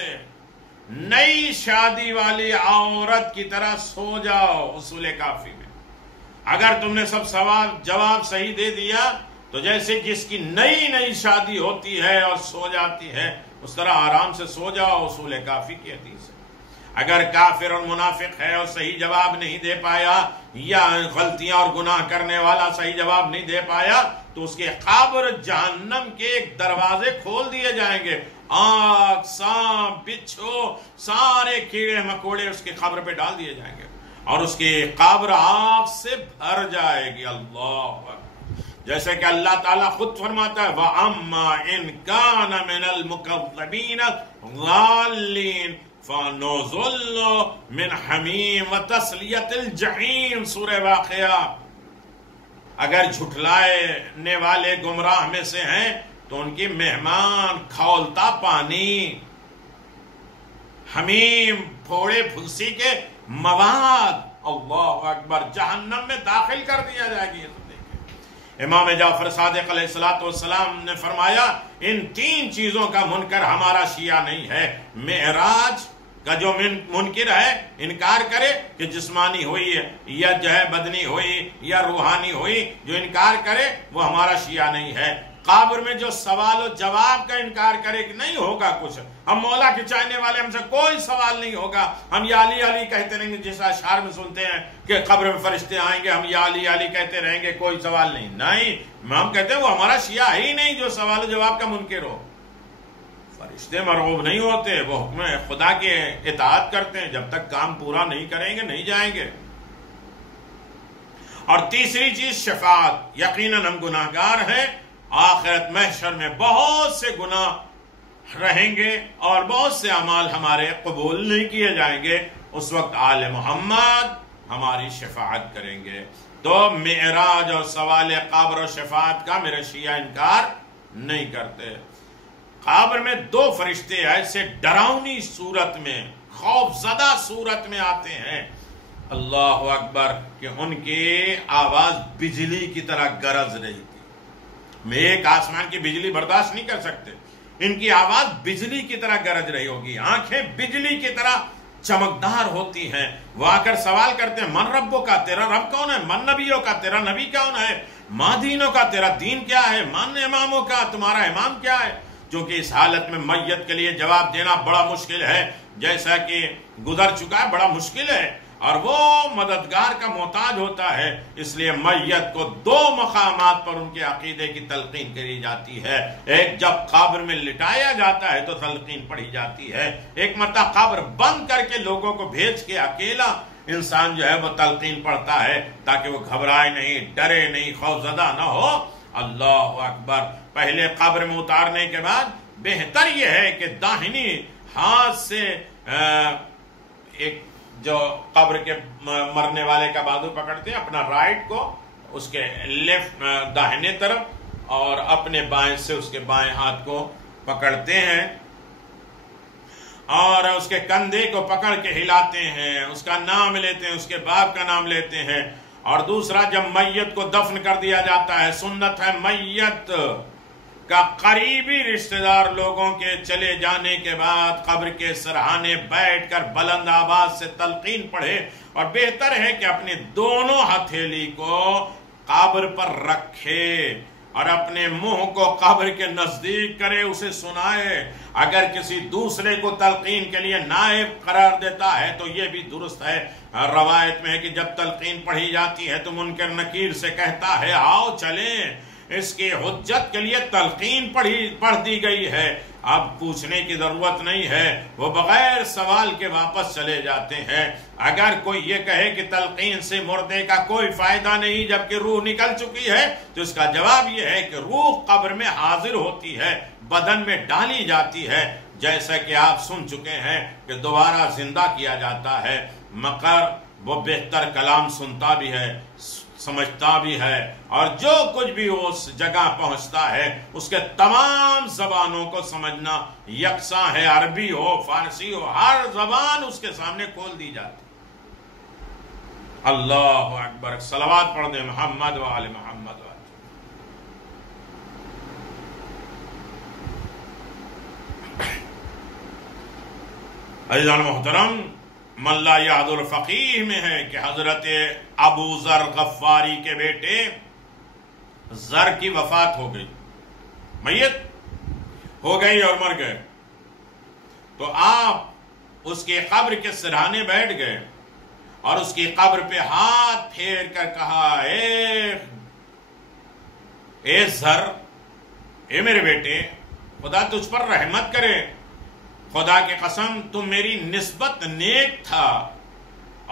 نئی شادی والی عورت کی طرح سو جاؤ. اصول کافی میں اگر تم نے سب سوال جواب صحیح دے دیا تو جیسے جس کی نئی شادی ہوتی ہے اور سو جاتی ہے، اس طرح آرام سے سو جاؤ. اصول کافی کی حدیث ہے. اگر کافر اور منافق ہے اور صحیح جواب نہیں دے پایا، یا غلطیاں اور گناہ کرنے والا صحیح جواب نہیں دے پایا، تو اس کے قبر جہنم کے ایک دروازے کھول دیے جائیں گے. آگ، سانپ، بچھو، سارے کیڑے مکوڑے اس کے قبر پہ ڈال دیے جائیں گے اور اس کی قبر آگ سے بھر جائے گی. اللہ اکبر. جیسے کہ اللہ تعالیٰ خود فرماتا ہے وَأَمَّا إِن كَانَ مِنَ الْمُكَذِّبِينَ الضَّالِّينَ فَنُزُلُّ مِنْ حَمِيمٍ وَتَصْلِيَةِ الْجَحِيمِ. سورہ واقعہ. اگر جھٹلانے والے گمراہ میں سے ہیں تو ان کی مہمان کھولتا پانی، حمیم، پھوڑے پھنسی کے مواد، اللہ اکبر، جہنم میں داخل کر دیا جائے گی. امام جعفر صادق علیہ السلام نے فرمایا ان 3 چیزوں کا منکر ہمارا شیعہ نہیں ہے. معراج کا جو منکر ہے، انکار کرے کہ جسمانی ہوئی ہے یا جو ہے بدنی ہوئی یا روحانی ہوئی، جو انکار کرے وہ ہمارا شیعہ نہیں ہے. قبر میں جو سوال و جواب کا انکار کرے کہ نہیں ہوگا کچھ، ہم مولا کے چاہنے والے، ہم سے کوئی سوال نہیں ہوگا، ہم یا علی علی کہتے رہیں گے، جس اشعار میں سنتے ہیں کہ قبر میں فرشتے آئیں گے، ہم یا علی علی کہتے رہیں گے، کوئی سوال نہیں. نہیں، ہم کہتے ہیں وہ ہمارا شیعہ ہی نہیں جو سوال و جواب کا منکر ہو. فرشتے مرغوب نہیں ہوتے، وہ حکم خدا کے اطاعت کرتے ہیں، جب تک کام پورا نہیں کریں گے نہیں جائیں گے. اور تیسری چیز شفاعت. یقیناً ہم گناہگار ہیں، آخرت محشر میں بہت سے گناہ رہیں گے اور بہت سے اعمال ہمارے قبول نہیں کیے جائیں گے. اس وقت آل محمد ہماری شفاعت کریں گے. تو معراج اور سوال قبر و شفاعت کا میرے شیعہ انکار نہیں کرتے. قبر میں 2 فرشتے ایسے ڈراؤنی صورت میں، خوف زدہ صورت میں آتے ہیں، اللہ اکبر، کہ ان کی آواز بجلی کی طرح گرج رہی تھی. میں ایک آسمان کی بجلی برداشت نہیں کر سکتے، ان کی آواز بجلی کی طرح گرج رہی ہوگی، آنکھیں بجلی کی طرح چمکدار ہوتی ہیں. وہ آ کر سوال کرتے ہیں من ربوں کا، تیرا رب کون ہے؟ من نبیوں کا، تیرا نبی کون ہے؟ ماں دینوں کا، تیرا دین کیا ہے؟ من اماموں کا، تمہارا امام کیا ہے؟ چونکہ اس حالت میں میت کے لیے جواب دینا بڑا مشکل ہے، جیسا کہ گزر چکا ہے، بڑا مشکل ہے، اور وہ مددگار کا محتاج ہوتا ہے. اس لیے میت کو 2 مقامات پر ان کے عقیدے کی تلقین کری جاتی ہے. ایک جب قبر میں لٹایا جاتا ہے تو تلقین پڑھی جاتی ہے، ایک مرتبہ قبر بند کر کے لوگوں کو بھیج کے اکیلا انسان جو ہے وہ تلقین پڑھتا ہے تاکہ وہ گھبرائے نہیں، ڈرے نہیں، خوف زدہ نہ ہو. اللہ اکبر. پہلے قبر میں اتارنے کے بعد بہتر یہ ہے کہ داہنی ہاتھ سے ایک جو قبر کے مرنے والے کا بازو پکڑتے ہیں، اپنا رائٹ کو اس کے لیفٹ داہنے طرف اور اپنے بائیں سے اس کے بائیں ہاتھ کو پکڑتے ہیں اور اس کے کندھے کو پکڑ کے ہلاتے ہیں، اس کا نام لیتے ہیں، اس کے باپ کا نام لیتے ہیں. اور دوسرا، جب میت کو دفن کر دیا جاتا ہے، سنت ہے میت کا قریبی رشتہ دار لوگوں کے چلے جانے کے بعد قبر کے سرہانے بیٹھ کر بلند آواز سے تلقین پڑھے، اور بہتر ہے کہ اپنی دونوں ہتھیلی کو قبر پر رکھے اور اپنے منہ کو قبر کے نزدیک کرے، اسے سنائے. اگر کسی دوسرے کو تلقین کے لیے نائب قرار دیتا ہے تو یہ بھی درست ہے. روایت میں ہے کہ جب تلقین پڑھی جاتی ہے تو منکر نکیر سے کہتا ہے آؤ چلیں، اس کی حجت کے لیے تلقین پڑھ دی گئی ہے، اب پوچھنے کی ضرورت نہیں ہے. وہ بغیر سوال کے واپس چلے جاتے ہیں. اگر کوئی یہ کہے کہ تلقین سے مردے کا کوئی فائدہ نہیں جبکہ روح نکل چکی ہے، تو اس کا جواب یہ ہے کہ روح قبر میں حاضر ہوتی ہے، بدن میں ڈالی جاتی ہے، جیسا کہ آپ سن چکے ہیں کہ دوبارہ زندہ کیا جاتا ہے. مگر وہ بہتر کلام سنتا بھی ہے، سمجھتا بھی ہے، اور جو کچھ بھی اس جگہ پہنچتا ہے اس کے تمام زبانوں کو سمجھنا یکساں ہے. عربی ہو، فارسی ہو، ہر زبان اس کے سامنے کھول دی جاتی. اللہ اکبر. صلوات پڑھ دیں محمد و آل محمد. عزیزان محترم، من لا یعد الفقیہ میں ہے کہ حضرت ابو ذر غفاری کے بیٹے ذر کی وفات ہو گئی، میت ہو گئی اور مر گئے. تو آپ اس کی قبر کے سرہانے بیٹھ گئے اور اس کی قبر پہ ہاتھ پھیر کر کہا، اے ذر، اے میرے بیٹے، خدا تجھ پر رحمت کرے، خدا کی قسم تم میری نسبت نیک تھا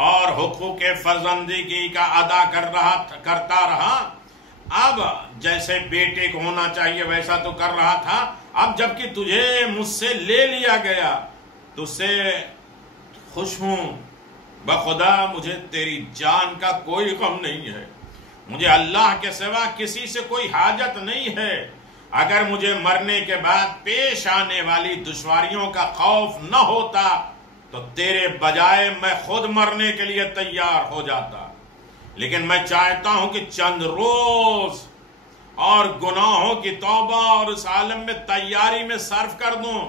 اور حقوق فرزندگی کا ادا کرتا رہا. اب جیسے بیٹے کو ہونا چاہیے ویسا تو کر رہا تھا، اب جبکہ تجھے مجھ سے لے لیا گیا تو سے خوش ہوں. بخدا مجھے تیری جان کا کوئی غم نہیں ہے، مجھے اللہ کے سوا کسی سے کوئی حاجت نہیں ہے. اگر مجھے مرنے کے بعد پیش آنے والی دشواریوں کا خوف نہ ہوتا تو تیرے بجائے میں خود مرنے کے لیے تیار ہو جاتا، لیکن میں چاہتا ہوں کہ چند روز اور گناہوں کی توبہ اور اس عالم میں تیاری میں صرف کر دوں.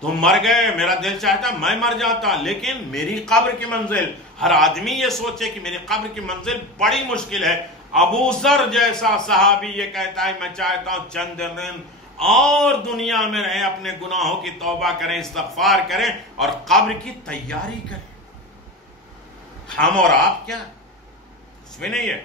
تم مر گئے، میرا دل چاہتا میں مر جاتا، لیکن میری قبر کی منزل، ہر آدمی یہ سوچے کہ میری قبر کی منزل بڑی مشکل ہے. ابو ذر جیسا صحابی یہ کہتا ہے میں چاہتا ہوں چند دن اور دنیا میں رہیں، اپنے گناہوں کی توبہ کریں، استغفار کریں اور قبر کی تیاری کریں. ہم اور آپ کیا اس میں نہیں ہے.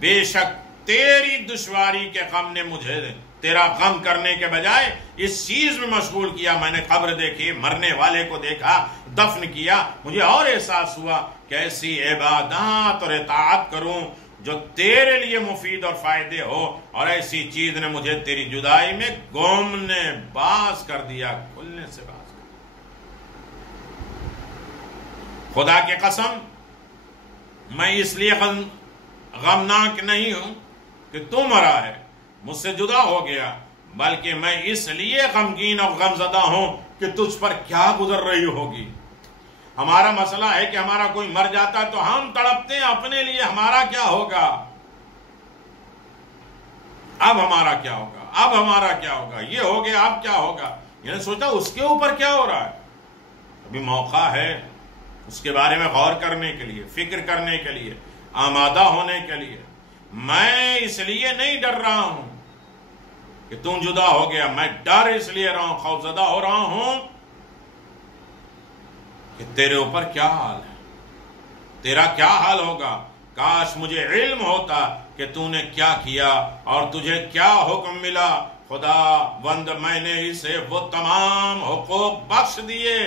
بے شک تیری دشواری کے غم نے مجھے تیرا غم کرنے کے بجائے اس چیز میں مشغول کیا. میں نے قبر دیکھی، مرنے والے کو دیکھا، دفن کیا، مجھے اور احساس ہوا کہ ایسی عبادات اور اطاعت کروں جو تیرے لیے مفید اور فائدے ہو، اور ایسی چیز نے مجھے تیری جدائی میں گھومنے باز کر دیا، کھلنے سے باز کر دیا. خدا کی قسم میں اس لیے غمناک نہیں ہوں کہ تو مرا ہے، مجھ سے جدا ہو گیا، بلکہ میں اس لیے غمگین اور غمزدہ ہوں کہ تجھ پر کیا گزر رہی ہوگی. ہمارا مسئلہ ہے کہ ہمارا کوئی مر جاتا تو ہم تڑپتے ہیں اپنے لیے، ہمارا کیا ہوگا، اب ہمارا کیا ہوگا، اب ہمارا کیا ہوگا، یہ ہو گیا اب کیا ہوگا. یہ سوچا اس کے اوپر کیا ہو رہا ہے. ابھی موقع ہے اس کے بارے میں غور کرنے کے لیے، فکر کرنے کے لیے، آمادہ ہونے کے لیے. میں اس لیے نہیں ڈر رہا ہوں کہ تم جدا ہو گیا، میں ڈر اس لیے رہا ہوں، خوفزدہ ہو رہا ہوں کہ تیرے اوپر کیا حال ہے، تیرا کیا حال ہوگا. کاش مجھے علم ہوتا کہ تو نے کیا کیا اور تجھے کیا حکم ملا. خدا بند میں نے اسے وہ تمام حقوق بخش دیے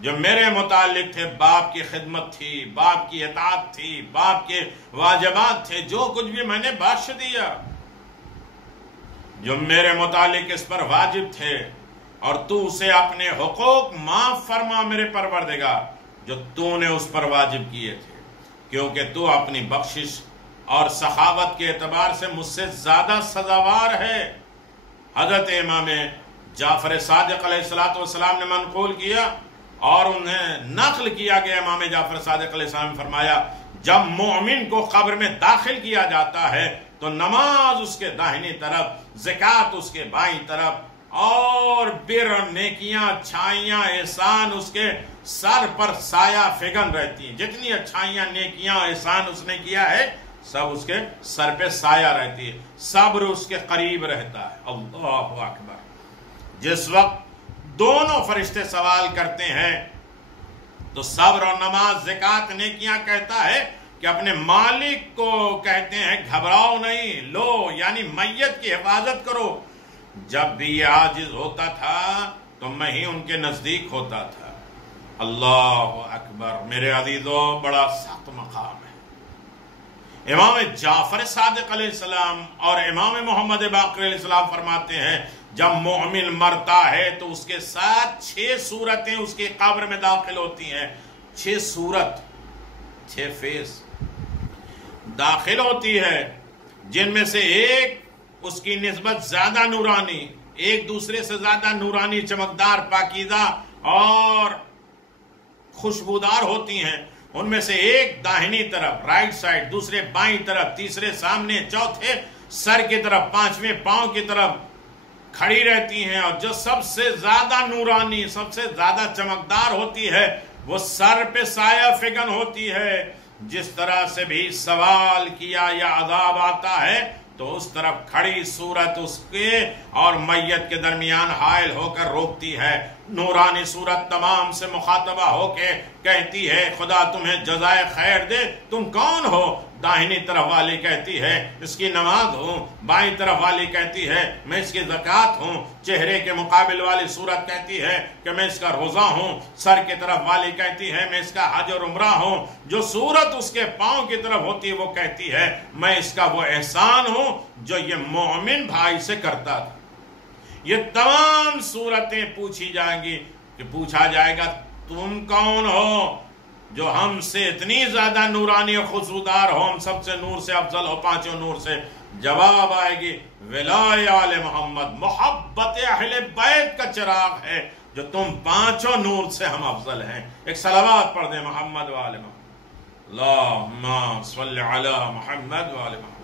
جو میرے متعلق تھے. باپ کی خدمت تھی، باپ کی اطاعت تھی، باپ کے واجبات تھے، جو کچھ بھی میں نے بخش دیا. جو میرے متعلق اس پر واجب تھے، اور تو اسے اپنے حقوق معاف فرما میرے پروردگار جو تو نے اس پر واجب کیے تھے، کیونکہ تو اپنی بخشش اور سخاوت کے اعتبار سے مجھ سے زیادہ سزاوار ہے۔ حضرت امام جعفر صادق علیہ السلام نے منقول کیا اور انہیں نقل کیا گیا، امام جعفر صادق علیہ السلام نے فرمایا جب مومن کو قبر میں داخل کیا جاتا ہے تو نماز اس کے داہنی طرف، زکوٰۃ اس کے بائیں طرف، اور بر نیکیاں اچھائیاں احسان اس کے سر پر سایہ فگن رہتی ہیں۔ جتنی اچھائیاں نیکیاں احسان اس نے کیا ہے سب اس کے سر پہ سایہ رہتی ہے، صبر اس کے قریب رہتا ہے۔ اللہ اکبر۔ جس وقت دونوں فرشتے سوال کرتے ہیں تو صبر اور نماز زکوٰۃ نیکیاں کہتا ہے کہ اپنے مالک کو کہتے ہیں گھبراؤ نہیں، لو یعنی میت کی حفاظت کرو۔ جب بھی یہ عاجز ہوتا تھا تو میں ہی ان کے نزدیک ہوتا تھا۔ اللہ اکبر۔ میرے عزیزو، بڑا سخت مقام ہے۔ امام جعفر صادق علیہ السلام اور امام محمد باقر علیہ السلام فرماتے ہیں جب مومن مرتا ہے تو اس کے ساتھ 6 صورتیں اس کی قبر میں داخل ہوتی ہیں۔ 6 صورت، 6 فیس داخل ہوتی ہے، جن میں سے ایک اس کی نسبت زیادہ نورانی، ایک دوسرے سے زیادہ نورانی، چمکدار، پاکیزہ اور خوشبودار ہوتی ہیں۔ ان میں سے ایک داہنی طرف رائٹ سائڈ، دوسرے بائیں طرف، تیسرے سامنے، چوتھے سر کی طرف، پانچویں پاؤں کی طرف کھڑی رہتی ہیں، اور جو سب سے زیادہ نورانی، سب سے زیادہ چمکدار ہوتی ہے وہ سر پہ سایہ فگن ہوتی ہے۔ جس طرح سے بھی سوال کیا یا عذاب آتا ہے تو اس طرف کھڑی صورت اس کے اور میت کے درمیان حائل ہو کر روکتی ہے۔ نورانی صورت تمام سے مخاطبہ ہو کے کہتی ہے خدا تمہیں جزائے خیر دے، تم کون ہو؟ داہنی طرف والی کہتی ہے اس کی نماز ہوں، بائیں طرف والی کہتی ہے میں اس کی زکوٰۃ ہوں، چہرے کے مقابل والی صورت کہتی ہے کہ میں اس کا روزہ ہوں، سر کی طرف والی کہتی ہے میں اس کا حج اور عمرہ ہوں، جو صورت اس کے پاؤں کی طرف ہوتی ہے وہ کہتی ہے میں اس کا وہ احسان ہوں جو یہ مومن بھائی سے کرتا تھا۔ یہ تمام صورتیں پوچھی جائیں گی کہ پوچھا جائے گا تم کون ہو جو ہم سے اتنی زیادہ نورانی اور خوشبودار ہو، ہم سب سے نور سے افضل ہو، پانچوں نور سے؟ جواب آئے گی ولایہ آل محمد، محبت اہل بیت کا چراغ ہے جو تم پانچوں نور سے ہم افضل ہیں۔ ایک صلوات پڑھ دیں محمد و آل محمد، اللہم صلی علی محمد و آل محمد۔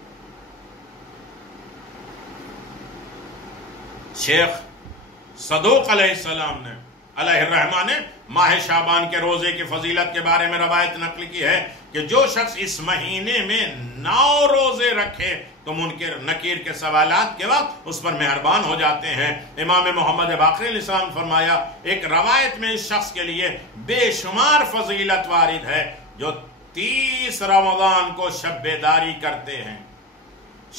شیخ صدوق علیہ السلام نے علیہ الرحمہ نے ماہ شعبان کے روزے کی فضیلت کے بارے میں روایت نقل کی ہے کہ جو شخص اس مہینے میں 9 روزے رکھے تو منکر نکیر کے سوالات کے وقت اس پر مہربان ہو جاتے ہیں۔ امام محمد باقر علیہ السلام نے فرمایا ایک روایت میں اس شخص کے لیے بے شمار فضیلت وارد ہے جو 30 رمضان کو شب بیداری کرتے ہیں،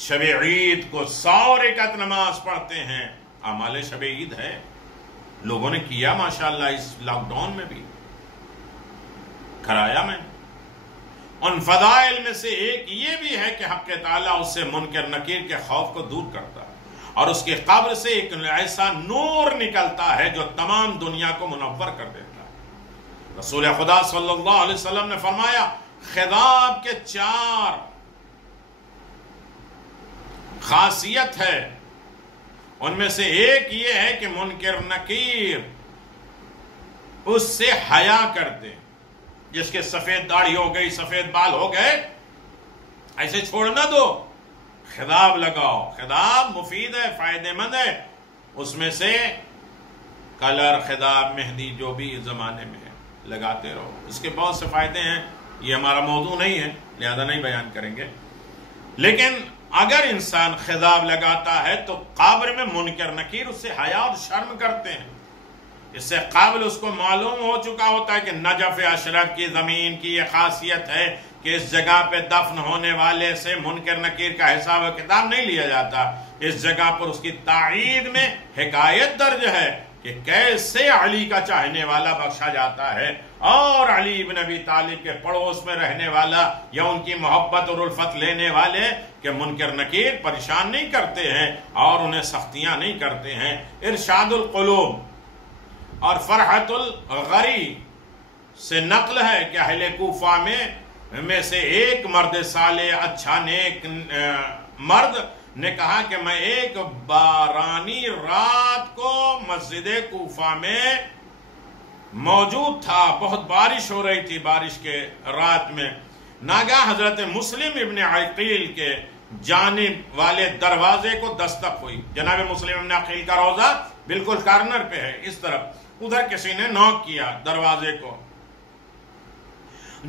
شب عید کو 100 رکعت نماز پڑھتے ہیں۔ اعمال شب عید ہے، لوگوں نے کیا ماشاءاللہ اس لاک ڈاؤن میں بھی کرایا۔ میں ان فضائل میں سے ایک یہ بھی ہے کہ حق تعالیٰ اس سے منکر نکیر کے خوف کو دور کرتا ہے اور اس کی قبر سے ایک ایسا نور نکلتا ہے جو تمام دنیا کو منور کر دیتا ہے۔ رسول خدا صلی اللہ علیہ وسلم نے فرمایا خضاب کے 4 خاصیت ہے، ان میں سے ایک یہ ہے کہ منکر نکیر اس سے حیا کرتے، جس کے سفید داڑھی ہو گئی، سفید بال ہو گئے، ایسے چھوڑ نہ دو، خضاب لگاؤ۔ خضاب مفید ہے، فائدہ مند ہے، اس میں سے کلر، خضاب، مہندی جو بھی اس زمانے میں ہے لگاتے رہو، اس کے بہت سے فائدے ہیں، یہ ہمارا موضوع نہیں ہے لہذا نہیں بیان کریں گے۔ لیکن اگر انسان خضاب لگاتا ہے تو قبر میں منکر نکیر اس سے حیا اور شرم کرتے ہیں۔ اس سے قبل اس کو معلوم ہو چکا ہوتا ہے کہ نجف اشرف کی زمین کی یہ خاصیت ہے کہ اس جگہ پہ دفن ہونے والے سے منکر نکیر کا حساب و کتاب نہیں لیا جاتا، اس جگہ پر اس کی تائید میں حکایت درج ہے کہ کیسے علی کا چاہنے والا بخشا جاتا ہے اور علی بن ابی طالب کے پڑوس میں رہنے والا یا ان کی محبت اور الفت لینے والے کہ منکر نکیر پریشان نہیں کرتے ہیں اور انہیں سختیاں نہیں کرتے ہیں۔ ارشاد القلوب اور فرحت الغری سے نقل ہے کہ اہل کوفہ میں سے ایک مرد صالح اچھا نیک مرد نے کہا کہ میں ایک بارانی رات کو مسجد کوفہ میں موجود تھا، بہت بارش ہو رہی تھی، بارش کے رات میں ناگہاں حضرت مسلم ابن عقیل کے جانب والے دروازے کو دستک ہوئی۔ جناب مسلم ابن عقیل کا روضہ بالکل کارنر پہ ہے، اس طرف ادھر کسی نے نوک کیا دروازے کو۔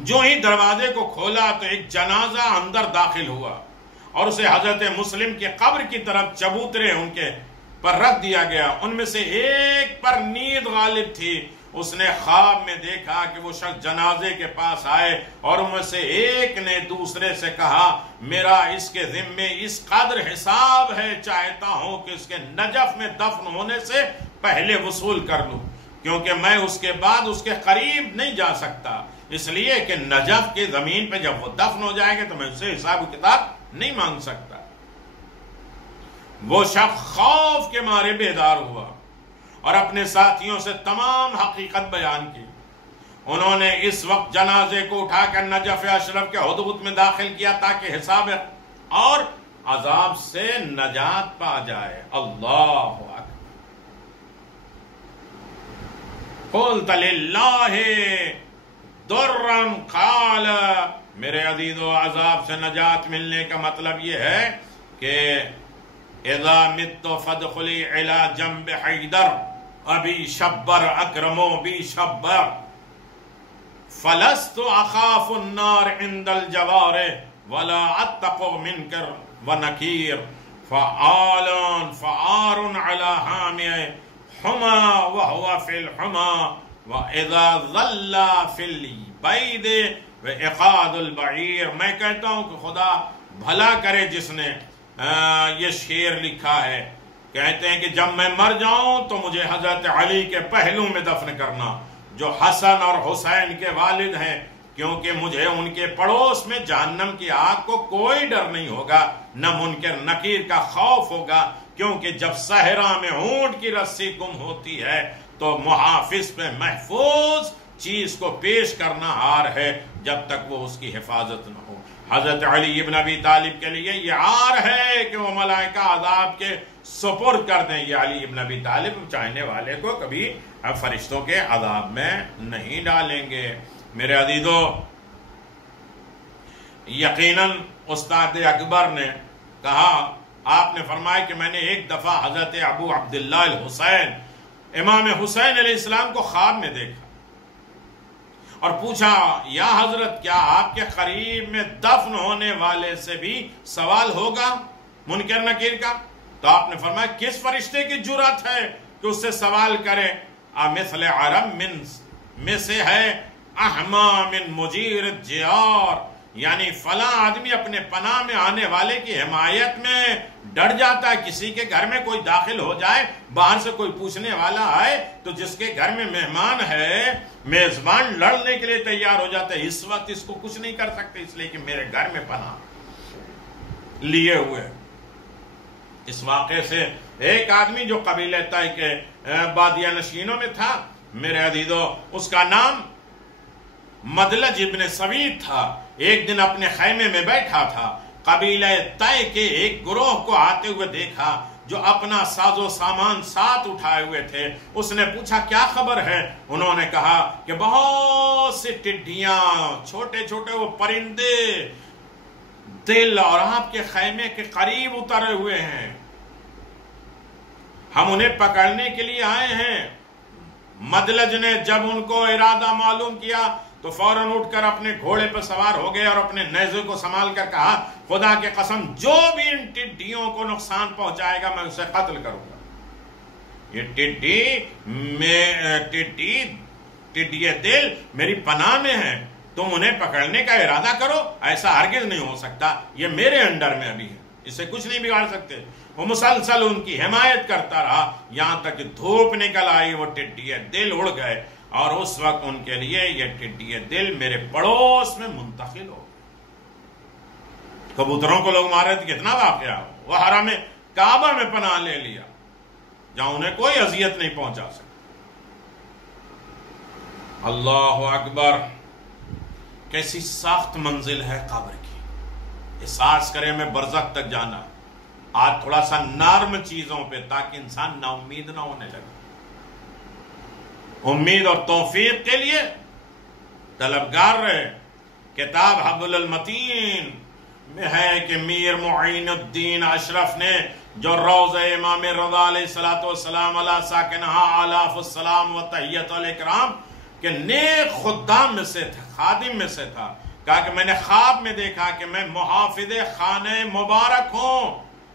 جو ہی دروازے کو کھولا تو ایک جنازہ اندر داخل ہوا اور اسے حضرت مسلم کی قبر کی طرف چبوترے ان کے پر رکھ دیا گیا۔ ان میں سے ایک پر نیند غالب تھی، اس نے خواب میں دیکھا کہ وہ شخص جنازے کے پاس آئے اور ان میں سے ایک نے دوسرے سے کہا میرا اس کے ذمے اس قدر حساب ہے، چاہتا ہوں کہ اس کے نجف میں دفن ہونے سے پہلے وصول کر لوں، کیونکہ میں اس کے بعد اس کے قریب نہیں جا سکتا، اس لیے کہ نجف کی زمین پہ جب وہ دفن ہو جائے گا تو میں اس سے حساب و کتاب نہیں مانگ سکتا۔ وہ شخص خوف کے مارے بیدار ہوا اور اپنے ساتھیوں سے تمام حقیقت بیان کی۔ انہوں نے اس وقت جنازے کو اٹھا کر نجف اشرف کے حدود میں داخل کیا تاکہ حساب اور عذاب سے نجات پا جائے۔ اللہ اکبر۔ قلت للہ درن قال، میرے عزیزو عذاب سے نجات ملنے کا مطلب یہ ہے کہ اذا مت فادخلی علی جنب حیدر ابی شبر اکرمو بی شبر فلست اخاف النار عند الجوار ولا اتق منکر ونکیر فعال فعار علی حامی حما وهو فی الحما واذا ظل فی البید وعقاد البعیر۔ میں کہتا ہوں کہ خدا بھلا کرے جس نے یہ شعر لکھا ہے، کہتے ہیں کہ جب میں مر جاؤں تو مجھے حضرت علی کے پہلو میں دفن کرنا جو حسن اور حسین کے والد ہیں، کیونکہ مجھے ان کے پڑوس میں جہنم کی آگ کو کوئی ڈر نہیں ہوگا، نہ منکر نکیر کا خوف ہوگا، کیونکہ جب صحرا میں اونٹ کی رسی گم ہوتی ہے تو محافظ پہ محفوظ چیز کو پیش کرنا عار ہے جب تک وہ اس کی حفاظت نہ ہو۔ حضرت علی ابن ابی طالب کے لیے یہ عار ہے کہ وہ ملائکہ عذاب کے سپرد کر دیں، یہ علی ابن ابی طالب چاہنے والے کو کبھی فرشتوں کے عذاب میں نہیں ڈالیں گے۔ میرے عزیزو، یقیناً استاد اکبر نے کہا، آپ نے فرمایا کہ میں نے ایک دفعہ حضرت ابو عبداللہ الحسین امام حسین علیہ السلام کو خواب میں دیکھا اور پوچھا یا حضرت کیا آپ کے قریب میں دفن ہونے والے سے بھی سوال ہوگا منکر نکیر کا؟ تو آپ نے فرمایا کس فرشتے کی جرأت ہے کہ اس سے سوال کرے؟ مثل عرب میں سے ہے احما من مجیر الجیار، یعنی فلاں آدمی اپنے پناہ میں آنے والے کی حمایت میں ڈر جاتا ہے۔ کسی کے گھر میں کوئی داخل ہو جائے، باہر سے کوئی پوچھنے والا آئے تو جس کے گھر میں مہمان ہے میزبان لڑنے کے لیے تیار ہو جاتا ہے، اس وقت اس کو کچھ نہیں کر سکتے اس لیے کہ میرے گھر میں پناہ لیے ہوئے۔ اس واقعے سے ایک آدمی جو قبیلہ طے کے بادیہ نشینوں میں تھا، میرے عزیزو، اس کا نام مدلج ابن سوید تھا، ایک دن اپنے خیمے میں بیٹھا تھا، قبیلہ طے کے ایک گروہ کو آتے ہوئے دیکھا جو اپنا ساز و سامان ساتھ اٹھائے ہوئے تھے۔ اس نے پوچھا کیا خبر ہے؟ انہوں نے کہا کہ بہت سی ٹڈیاں، چھوٹے چھوٹے وہ پرندے دل اور آپ کے خیمے کے قریب اترے ہوئے ہیں، ہم انہیں پکڑنے کے لیے آئے ہیں۔ مدلج نے جب ان کو ارادہ معلوم کیا تو فوراً اٹھ کر اپنے گھوڑے پر سوار ہو گئے اور اپنے نیزے کو سنبھال کر کہا خدا کے قسم جو بھی ان ٹڈیوں کو نقصان پہنچائے گا میں اسے قتل کروں گا۔ یہ ٹڈی دل میری پناہ میں ہیں، تم انہیں پکڑنے کا ارادہ کرو، ایسا ہرگز نہیں ہو سکتا، یہ میرے انڈر میں ابھی ہے، اسے کچھ نہیں بگاڑ سکتے۔ وہ مسلسل ان کی حمایت کرتا رہا یہاں تک کہ دھوپ نکل آئی، وہ ٹڈی دل اڑ گئے اور اس وقت ان کے لیے یہ ٹڈی دل میرے پڑوس میں منتقل ہو۔ کبوتروں کو لوگ مارے تھے، کتنا واقعہ ہو، وہ حرم کعبہ میں پناہ لے لیا جہاں انہیں کوئی اذیت نہیں پہنچا سکتا۔ اللہ اکبر، کیسی سخت منزل ہے قبر کی، احساس کرے میں برزخ تک جانا۔ آج تھوڑا سا نرم چیزوں پہ تاکہ انسان نا امید نہ ہونے لگے۔ امید اور توفیق کے لیے طلبگار رہے۔ کتاب حبل المتین میں ہے کہ میر معین الدین اشرف نے جو روضہ امام رضا علیہ السلام علیہ ساکنہا آلاف السلام و تحیت الاکرام کہ نیک خدام میں سے تھا، خادم میں سے تھا، کہا کہ میں نے خواب میں دیکھا کہ میں محافظ خانہ مبارک ہوں،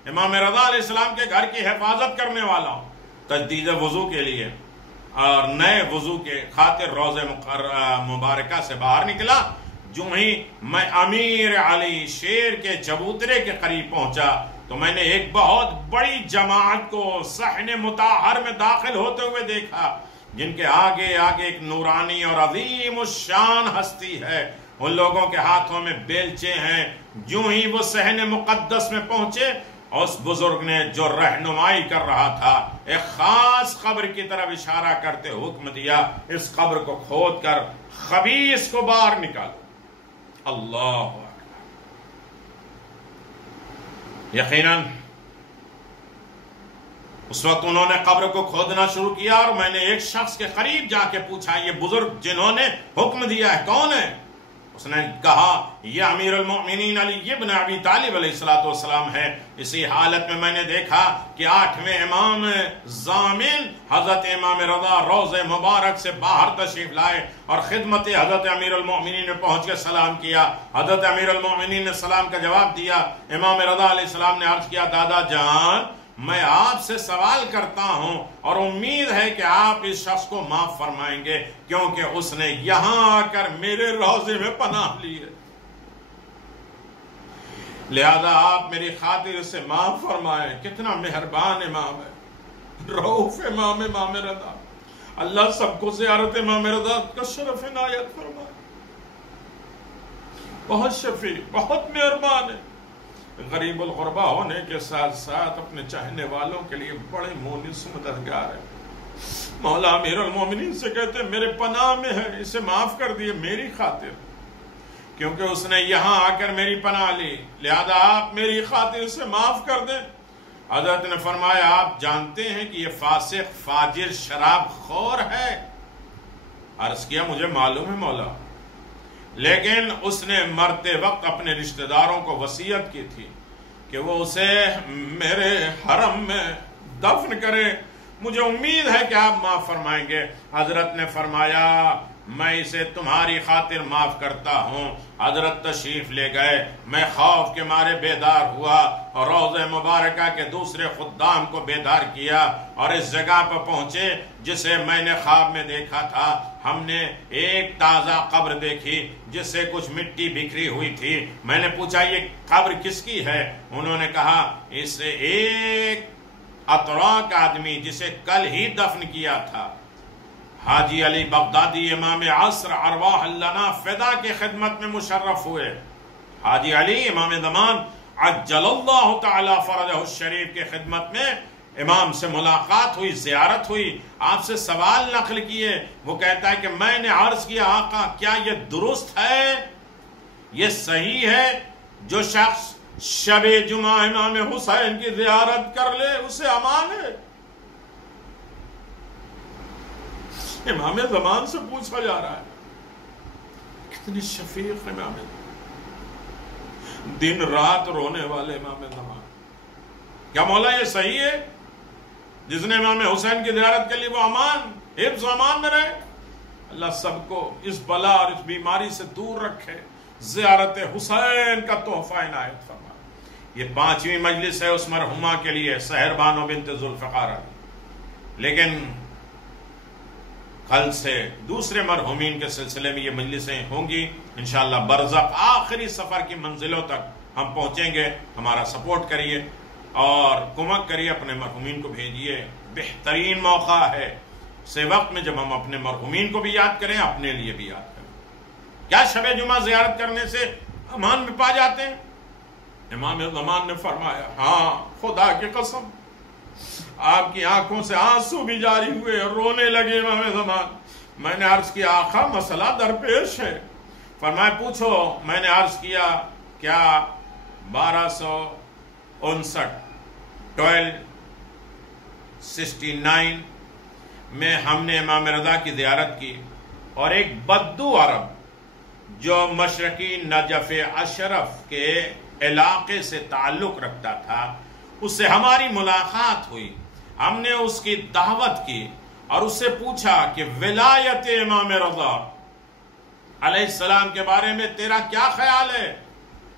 امام رضا علیہ السلام کے گھر کی حفاظت کرنے والا ہوں، تجدید وضو کے لیے اور نئے وضو کے خاطر روضہ مبارکہ سے باہر نکلا۔ جو ہی میں امیر علی شیر کے چبوترے کے قریب پہنچا تو میں نے ایک بہت بڑی جماعت کو صحن مطہر میں داخل ہوتے ہوئے دیکھا، جن کے آگے آگے ایک نورانی اور عظیم الشان ہستی ہے، ان لوگوں کے ہاتھوں میں بیلچے ہیں۔ جو ہی وہ صحن مقدس میں پہنچے، اس بزرگ نے جو رہنمائی کر رہا تھا ایک خاص قبر کی طرف اشارہ کرتے حکم دیا، اس قبر کو کھود کر خبیث کو باہر نکالو۔ اللہ اکبر۔ یقیناً اس وقت انہوں نے قبر کو کھودنا شروع کیا اور میں نے ایک شخص کے قریب جا کے پوچھا، یہ بزرگ جنہوں نے حکم دیا ہے کون ہے؟ اس نے کہا یہ امیر المؤمنین علی ابن ابی طالب علیہ السلام ہے۔ اسی حالت میں میں نے دیکھا کہ 8ویں امام ضامن حضرت امام رضا روضہ مبارک سے باہر تشریف لائے اور خدمت حضرت امیر المؤمنین نے پہنچ کے سلام کیا۔ حضرت امیر المؤمنین نے سلام کا جواب دیا۔ امام رضا علیہ السلام نے عرض کیا، دادا جان میں آپ سے سوال کرتا ہوں اور امید ہے کہ آپ اس شخص کو معاف فرمائیں گے کیونکہ اس نے یہاں آ کر میرے روضے میں پناہ لی ہے، لہذا آپ میری خاطر اسے معاف فرمائیں۔ کتنا مہربان امام ہے، رؤوف امام، امام رضا۔ اللہ سب کو زیارت امام رضا کا شرف عنایت فرمائے۔ بہت شفیع، بہت مہربان ہے، غریب الغربا ہونے کے ساتھ ساتھ اپنے چاہنے والوں کے لیے بڑے مونس مددگار ہے۔ مولا امیر المومنین سے کہتے ہیں میرے پناہ میں ہے، اسے معاف کر دیے میری خاطر، کیونکہ اس نے یہاں آ کر میری پناہ لی، لہذا آپ میری خاطر اسے معاف کر دیں۔ حضرت نے فرمایا آپ جانتے ہیں کہ یہ فاسق فاجر شراب خور ہے؟ عرض کیا مجھے معلوم ہے مولا، لیکن اس نے مرتے وقت اپنے رشتہ داروں کو وصیت کی تھی کہ وہ اسے میرے حرم میں دفن کرے، مجھے امید ہے کہ آپ معاف فرمائیں گے۔ حضرت نے فرمایا میں اسے تمہاری خاطر معاف کرتا ہوں۔ حضرت تشریف لے گئے، میں خوف کے مارے بیدار ہوا اور روضہ مبارکہ کے دوسرے خدام کو بیدار کیا اور اس جگہ پر پہنچے جسے میں نے خواب میں دیکھا تھا۔ ہم نے ایک تازہ قبر دیکھی جس سے کچھ مٹی بکھری ہوئی تھی۔ میں نے پوچھا یہ قبر کس کی ہے؟ انہوں نے کہا اسے ایک اتراک آدمی جسے کل ہی دفن کیا تھا، حاجی علی بغدادی امام عصر ارواح لنا فدا کی خدمت میں مشرف ہوئے۔ حاجی علی امام زمان عجل اللہ تعالی فرجہ الشریف کی خدمت میں امام سے ملاقات ہوئی، زیارت ہوئی، آپ سے سوال نقل کیے۔ وہ کہتا ہے کہ میں نے عرض کیا آقا کیا یہ درست ہے، یہ صحیح ہے جو شخص شب جمعہ امام حسین کی زیارت کر لے اسے امان ہے؟ امام زمان سے پوچھا جا رہا ہے، کتنی شفیق امام زمان، دن رات رونے والے امام زمان۔ کیا مولا یہ صحیح ہے جس نے امام حسین کی زیارت کے لیے وہ امان، حفظ و امان میں رہے؟ اللہ سب کو اس بلا اور اس بیماری سے دور رکھے، زیارت حسین کا تحفہ عنایت فرمائے۔ یہ 5ویں مجلس ہے اس مرحومہ کے لیے، سحر بانو بنت ذوالفقار، لیکن کل سے دوسرے مرحومین کے سلسلے میں یہ مجلسیں ہوں گی انشاءاللہ۔ برزخ آخری سفر کی منزلوں تک ہم پہنچیں گے، ہمارا سپورٹ کریے۔ اور کمک کریے، اپنے مرحومین کو بھیجیے۔ بہترین موقع ہے سے وقت میں جب ہم اپنے مرحومین کو بھی یاد کریں، اپنے لیے بھی یاد کریں۔ کیا شب جمعہ زیارت کرنے سے امان میں پا جاتے ہیں؟ امام زمان نے فرمایا، ہاں خدا کی قسم آپ کی آنکھوں سے آنسو بھی جاری ہوئے اور رونے لگے امام زمان۔ میں نے عرض کیا آقا مسئلہ درپیش ہے۔ فرمایا پوچھو۔ میں نے عرض کیا کیا 1269 میں ہم نے امام رضا کی زیارت کی، اور ایک بدو عرب جو مشرقی نجف اشرف کے علاقے سے تعلق رکھتا تھا، اس سے ہماری ملاقات ہوئی۔ ہم نے اس کی دعوت کی اور اس سے پوچھا کہ ولایت امام رضا علیہ السلام کے بارے میں تیرا کیا خیال ہے؟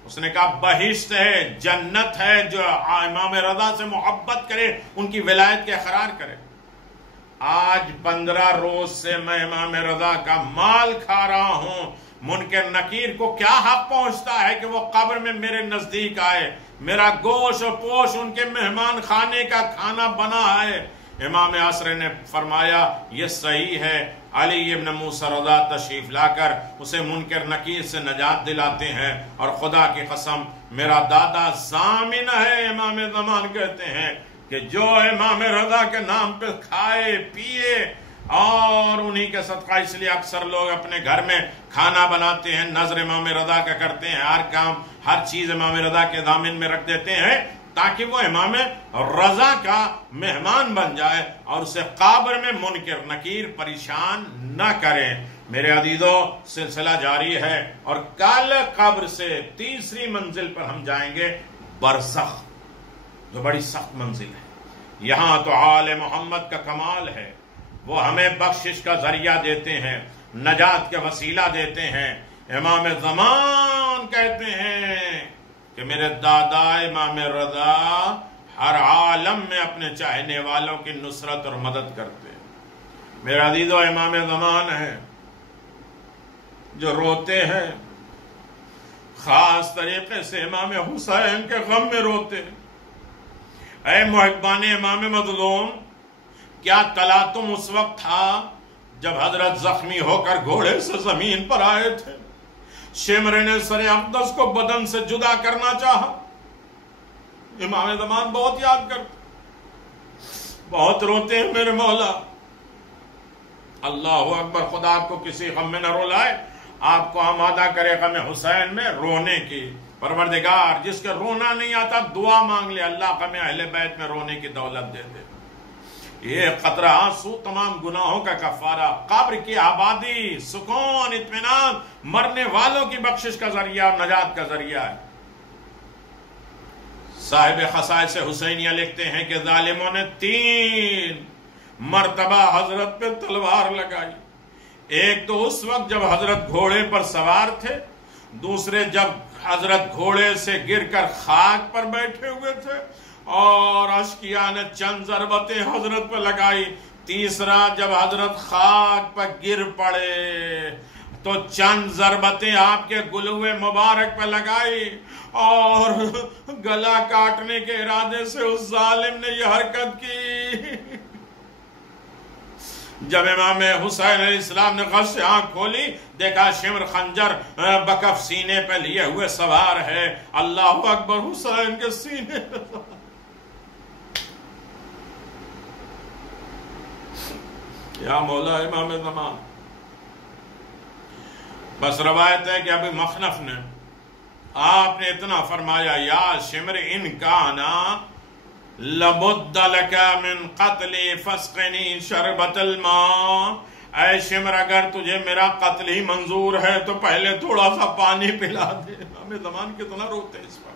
اس نے کہا بہشت ہے، جنت ہے، جو امام رضا سے محبت کرے ان کی ولایت کے اقرار کرے۔ آج 15 روز سے میں امام رضا کا مال کھا رہا ہوں، منکر نکیر کو کیا حق پہنچتا ہے کہ وہ قبر میں میرے نزدیک آئے؟ میرا گوشت و پوش ان کے مہمان خانے کا کھانا بنا ہے۔ امام عصر نے فرمایا یہ صحیح ہے۔ علی ابن موسیٰ رضا تشریف لا کر اسے منکر نکیر سے نجات دلاتے ہیں، اور خدا کی قسم میرا دادا ضامن ہے۔ امام زمان کہتے ہیں کہ جو امام رضا کے نام پہ کھائے پیے، اور انہی کے صدقہ اس لیے اکثر لوگ اپنے گھر میں کھانا بناتے ہیں، نظر امام رضا کا کرتے ہیں، ہر کام ہر چیز امام رضا کے ضامن میں رکھ دیتے ہیں تاکہ وہ امام رضا کا مہمان بن جائے اور اسے قبر میں منکر نکیر پریشان نہ کریں۔ میرے عزیزو سلسلہ جاری ہے، اور کل قبر سے تیسری منزل پر ہم جائیں گے، برزخ، جو بڑی سخت منزل ہے۔ یہاں تو آل محمد کا کمال ہے، وہ ہمیں بخشش کا ذریعہ دیتے ہیں، نجات کا وسیلہ دیتے ہیں۔ امام زمان کہتے ہیں کہ میرے دادا امام رضا ہر عالم میں اپنے چاہنے والوں کی نصرت اور مدد کرتے ہیں۔ میرے عزیزو امام زمان ہے جو روتے ہیں، خاص طریقے سے امام حسین کے غم میں روتے ہیں۔ اے محبان امام مظلوم، کیا تلاطم اس وقت تھا جب حضرت زخمی ہو کر گھوڑے سے زمین پر آئے تھے؟ شمر نے سر اقدس کو بدن سے جدا کرنا چاہا۔ امام زمان بہت یاد کرتے، بہت روتے ہیں میرے مولا۔ اللہ اکبر، خدا آپ کو کسی غم میں نہ رولائے، آپ کو آمادہ کرے غم حسین میں رونے کی۔ پروردگار جس کے رونا نہیں آتا دعا مانگ لے، اللہ غم اہل بیت میں رونے کی دولت دے دے۔ یہ قطرہ آنسو تمام گناہوں کا کفارہ، قبر کی آبادی، سکون، اطمینان، مرنے والوں کی بخشش کا ذریعہ اور نجات کا ذریعہ ہے۔ صاحب خصائص حسینیہ لکھتے ہیں کہ ظالموں نے 3 مرتبہ حضرت پہ تلوار لگائی۔ ایک تو اس وقت جب حضرت گھوڑے پر سوار تھے، دوسرے جب حضرت گھوڑے سے گر کر خاک پر بیٹھے ہوئے تھے اور اشقیاء نے چند ضربتیں حضرت پر لگائی، تیسرا جب حضرت خاک پر گر پڑے تو چند ضربتیں آپ کے گلوے مبارک پر لگائی، اور گلا کاٹنے کے ارادے سے اس ظالم نے یہ حرکت کی۔ جب امام حسین علیہ السلام نے غش سے آنکھ کھولی، دیکھا شمر خنجر بکف سینے پہ لیے ہوئے سوار ہے۔ اللہ اکبر، حسین کے سینے پہ یا مولا امام زمان۔ بس روایت ہے کہ ابھی مخنف نے آپ نے اتنا فرمایا، یا شمر ان کانا لَبُدَّ لَكَ مِن قَتْلِ فَاسْقِنِي شَرْبَةَ الْمَاءِ، اے شمر اگر تجھے میرا قتل ہی منظور ہے تو پہلے تھوڑا سا پانی پلا دے۔ ہمیں زمان کتنا روتے اس پر۔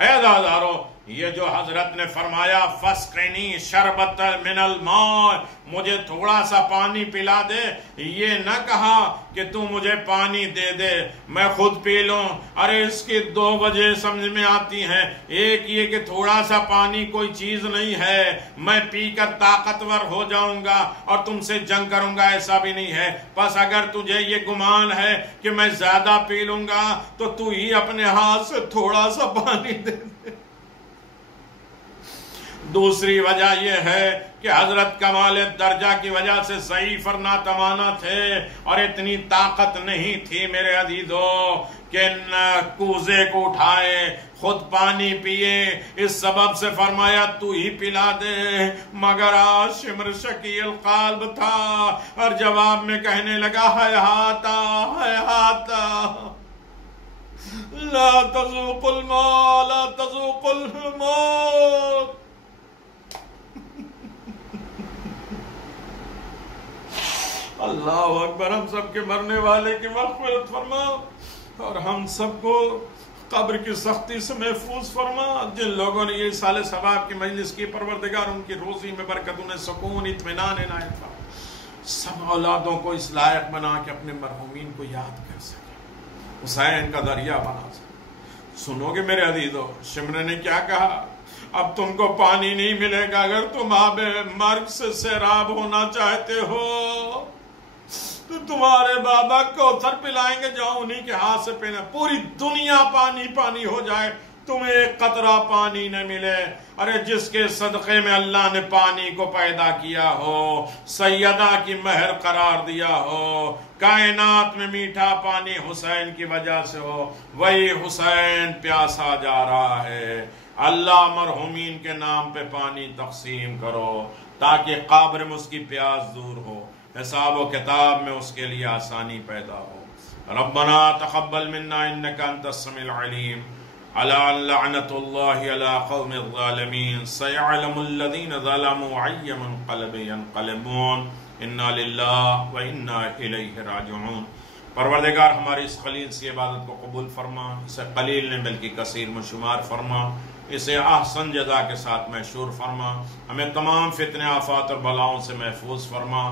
اے عزیزارو، یہ جو حضرت نے فرمایا فَاسْقِنِي شَرْبَةَ مِنَ الْمَاءِ، مجھے تھوڑا سا پانی پلا دے، یہ نہ کہا کہ تو مجھے پانی دے دے میں خود پی لوں۔ ارے اس کی 2 وجہ سمجھ میں آتی ہیں۔ ایک یہ کہ تھوڑا سا پانی کوئی چیز نہیں ہے، میں پی کر طاقتور ہو جاؤں گا اور تم سے جنگ کروں گا، ایسا بھی نہیں ہے۔ بس اگر تجھے یہ گمان ہے کہ میں زیادہ پی لوں گا تو تو ہی اپنے ہاتھ سے تھوڑا سا پانی دے دے۔ دوسری وجہ یہ ہے کہ حضرت کمال درجہ کی وجہ سے ضعیف اور ناتوانا تھے اور اتنی طاقت نہیں تھی میرے عزیزو کہ کوزے کو اٹھائے خود پانی پیئے، اس سبب سے فرمایا تو ہی پلا دے، مگر شمر شکیل قلب تھا اور جواب میں کہنے لگا حیاتا حیاتا لا تذوق الماء لا تذوق الموت۔ اللہ اکبر، ہم سب کے مرنے والے کی مغفرت فرما اور ہم سب کو قبر کی سختی سے محفوظ فرما۔ جن لوگوں نے یہ سال ثواب کی مجلس کی، پروردگار ان کی روزی میں برکت، انہیں سکون اطمینان عنایت فرما، سب اولادوں کو اس لائق بنا کہ اپنے مرحومین کو یاد کر سکے، حسین کا دریا بنا سکے۔ سنو گے میرے عزیزو، شمر نے کیا کہا؟ اب تم کو پانی نہیں ملے گا، اگر تم آب مرگ سے سیراب ہونا چاہتے ہو تو تمہارے بابا کوثر پلائیں گے، جاؤ انہی کے ہاتھ سے پینا، پوری دنیا پانی پانی ہو جائے، تمہیں ایک قطرہ پانی نہ ملے۔ ارے جس کے صدقے میں اللہ نے پانی کو پیدا کیا ہو، سیدہ کی مہر قرار دیا ہو، کائنات میں میٹھا پانی حسین کی وجہ سے ہو، وہی حسین پیاسا جا رہا ہے۔ اللہ مرحومین کے نام پہ پانی تقسیم کرو تاکہ قبر میں اس کی پیاس دور ہو، حساب و کتاب میں اس کے لیے آسانی پیدا ہو۔ ربنا تقبل منا انك انت السميع العليم على لعنة الله على قوم الظالمين سيعلم الذين ظلموا أي منقلب ينقلبون انا لله وانا الیہ راجعون۔ پروردگار ہماری اس قلیل سی عبادت کو قبول فرما، اسے قلیل نے بلکہ کثیر میں شمار فرما، اسے احسن جزا کے ساتھ محشور فرما، ہمیں تمام فتنے آفات اور بلاؤں سے محفوظ فرما۔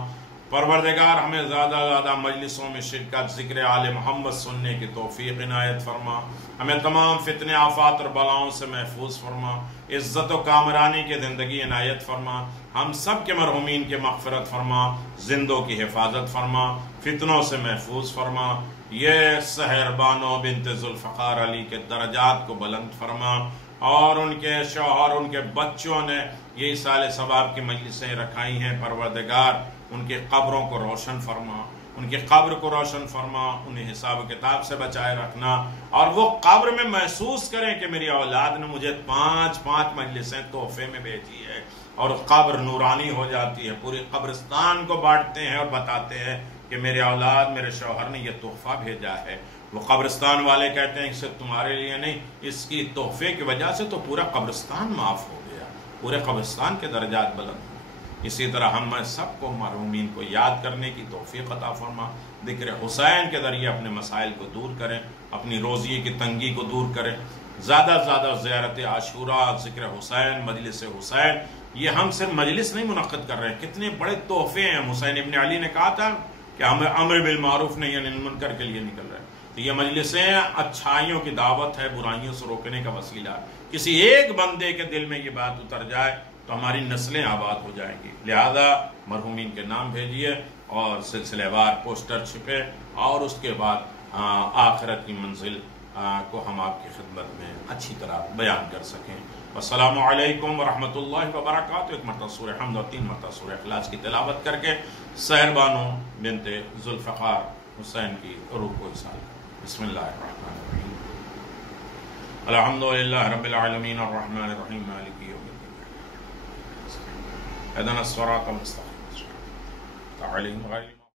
پروردگار ہمیں زیادہ زیادہ مجلسوں میں شرکت، ذکر آل محمد سننے کی توفیق عنایت فرما، ہمیں تمام فتنے آفات اور بلاؤں سے محفوظ فرما، عزت و کامرانی کی زندگی عنایت فرما، ہم سب کے مرحومین کی مغفرت فرما، زندوں کی حفاظت فرما، فتنوں سے محفوظ فرما، یہ سحر بانو بنت ذوالفقار علی کے درجات کو بلند فرما، اور ان کے شوہر ان کے بچوں نے یہ سال ثواب کی مجلسیں رکھائی ہیں، پروردگار ان کے قبروں کو روشن فرما، ان کی قبر کو روشن فرما، انہیں حساب و کتاب سے بچائے رکھنا، اور وہ قبر میں محسوس کریں کہ میری اولاد نے مجھے 5 مجلسیں تحفے میں بھیجی ہے، اور قبر نورانی ہو جاتی ہے، پوری قبرستان کو بانٹتے ہیں اور بتاتے ہیں کہ میرے اولاد میرے شوہر نے یہ تحفہ بھیجا ہے۔ وہ قبرستان والے کہتے ہیں کہ صرف تمہارے لیے نہیں، اس کی تحفے کی وجہ سے تو پورا قبرستان معاف ہو گیا، پورے قبرستان کے درجات بلند ہوئے۔ اسی طرح ہم سب کو مرحومین کو یاد کرنے کی توفیق عطا فرما، ذکر حسین کے ذریعے اپنے مسائل کو دور کریں، اپنی روزی کی تنگی کو دور کریں، زیادہ سے زیادہ زیارت عاشوراء، ذکر حسین، مجلس حسین، یہ ہم صرف مجلس نہیں منعقد کر رہے ہیں، کتنے بڑے تحفے ہیں۔ حسین ابن علی نے کہا تھا کہ ہم امر بالمعروف نہیں عن المنکر کے لیے نکل رہے ہیں، تو یہ مجلسیں اچھائیوں کی دعوت ہے، برائیوں سے روکنے کا وسیلہ۔ کسی ایک بندے کے دل میں یہ بات اتر جائے تو ہماری نسلیں آباد ہو جائیں گی، لہذا مرحومین کے نام بھیجیے اور سلسلے وار پوسٹر چھپے، اور اس کے بعد آخرت کی منزل کو ہم آپ کی خدمت میں اچھی طرح بیان کر سکیں۔ السلام علیکم ورحمۃ اللہ وبرکاتہ۔ ایک مرتبہ سورہ حمد اور 3 مرتبہ سورہ اخلاص کی تلاوت کر کے سحر بانو بنت ذوالفقار حسین کی روح کو احسان کریں۔ بسم اللہ الرحمن الرحیم، الحمدللہ رب العالمین الرحمن الرحیم مالک یوم الدین، اهدنا الصراط المستقیم، تعالیم غیر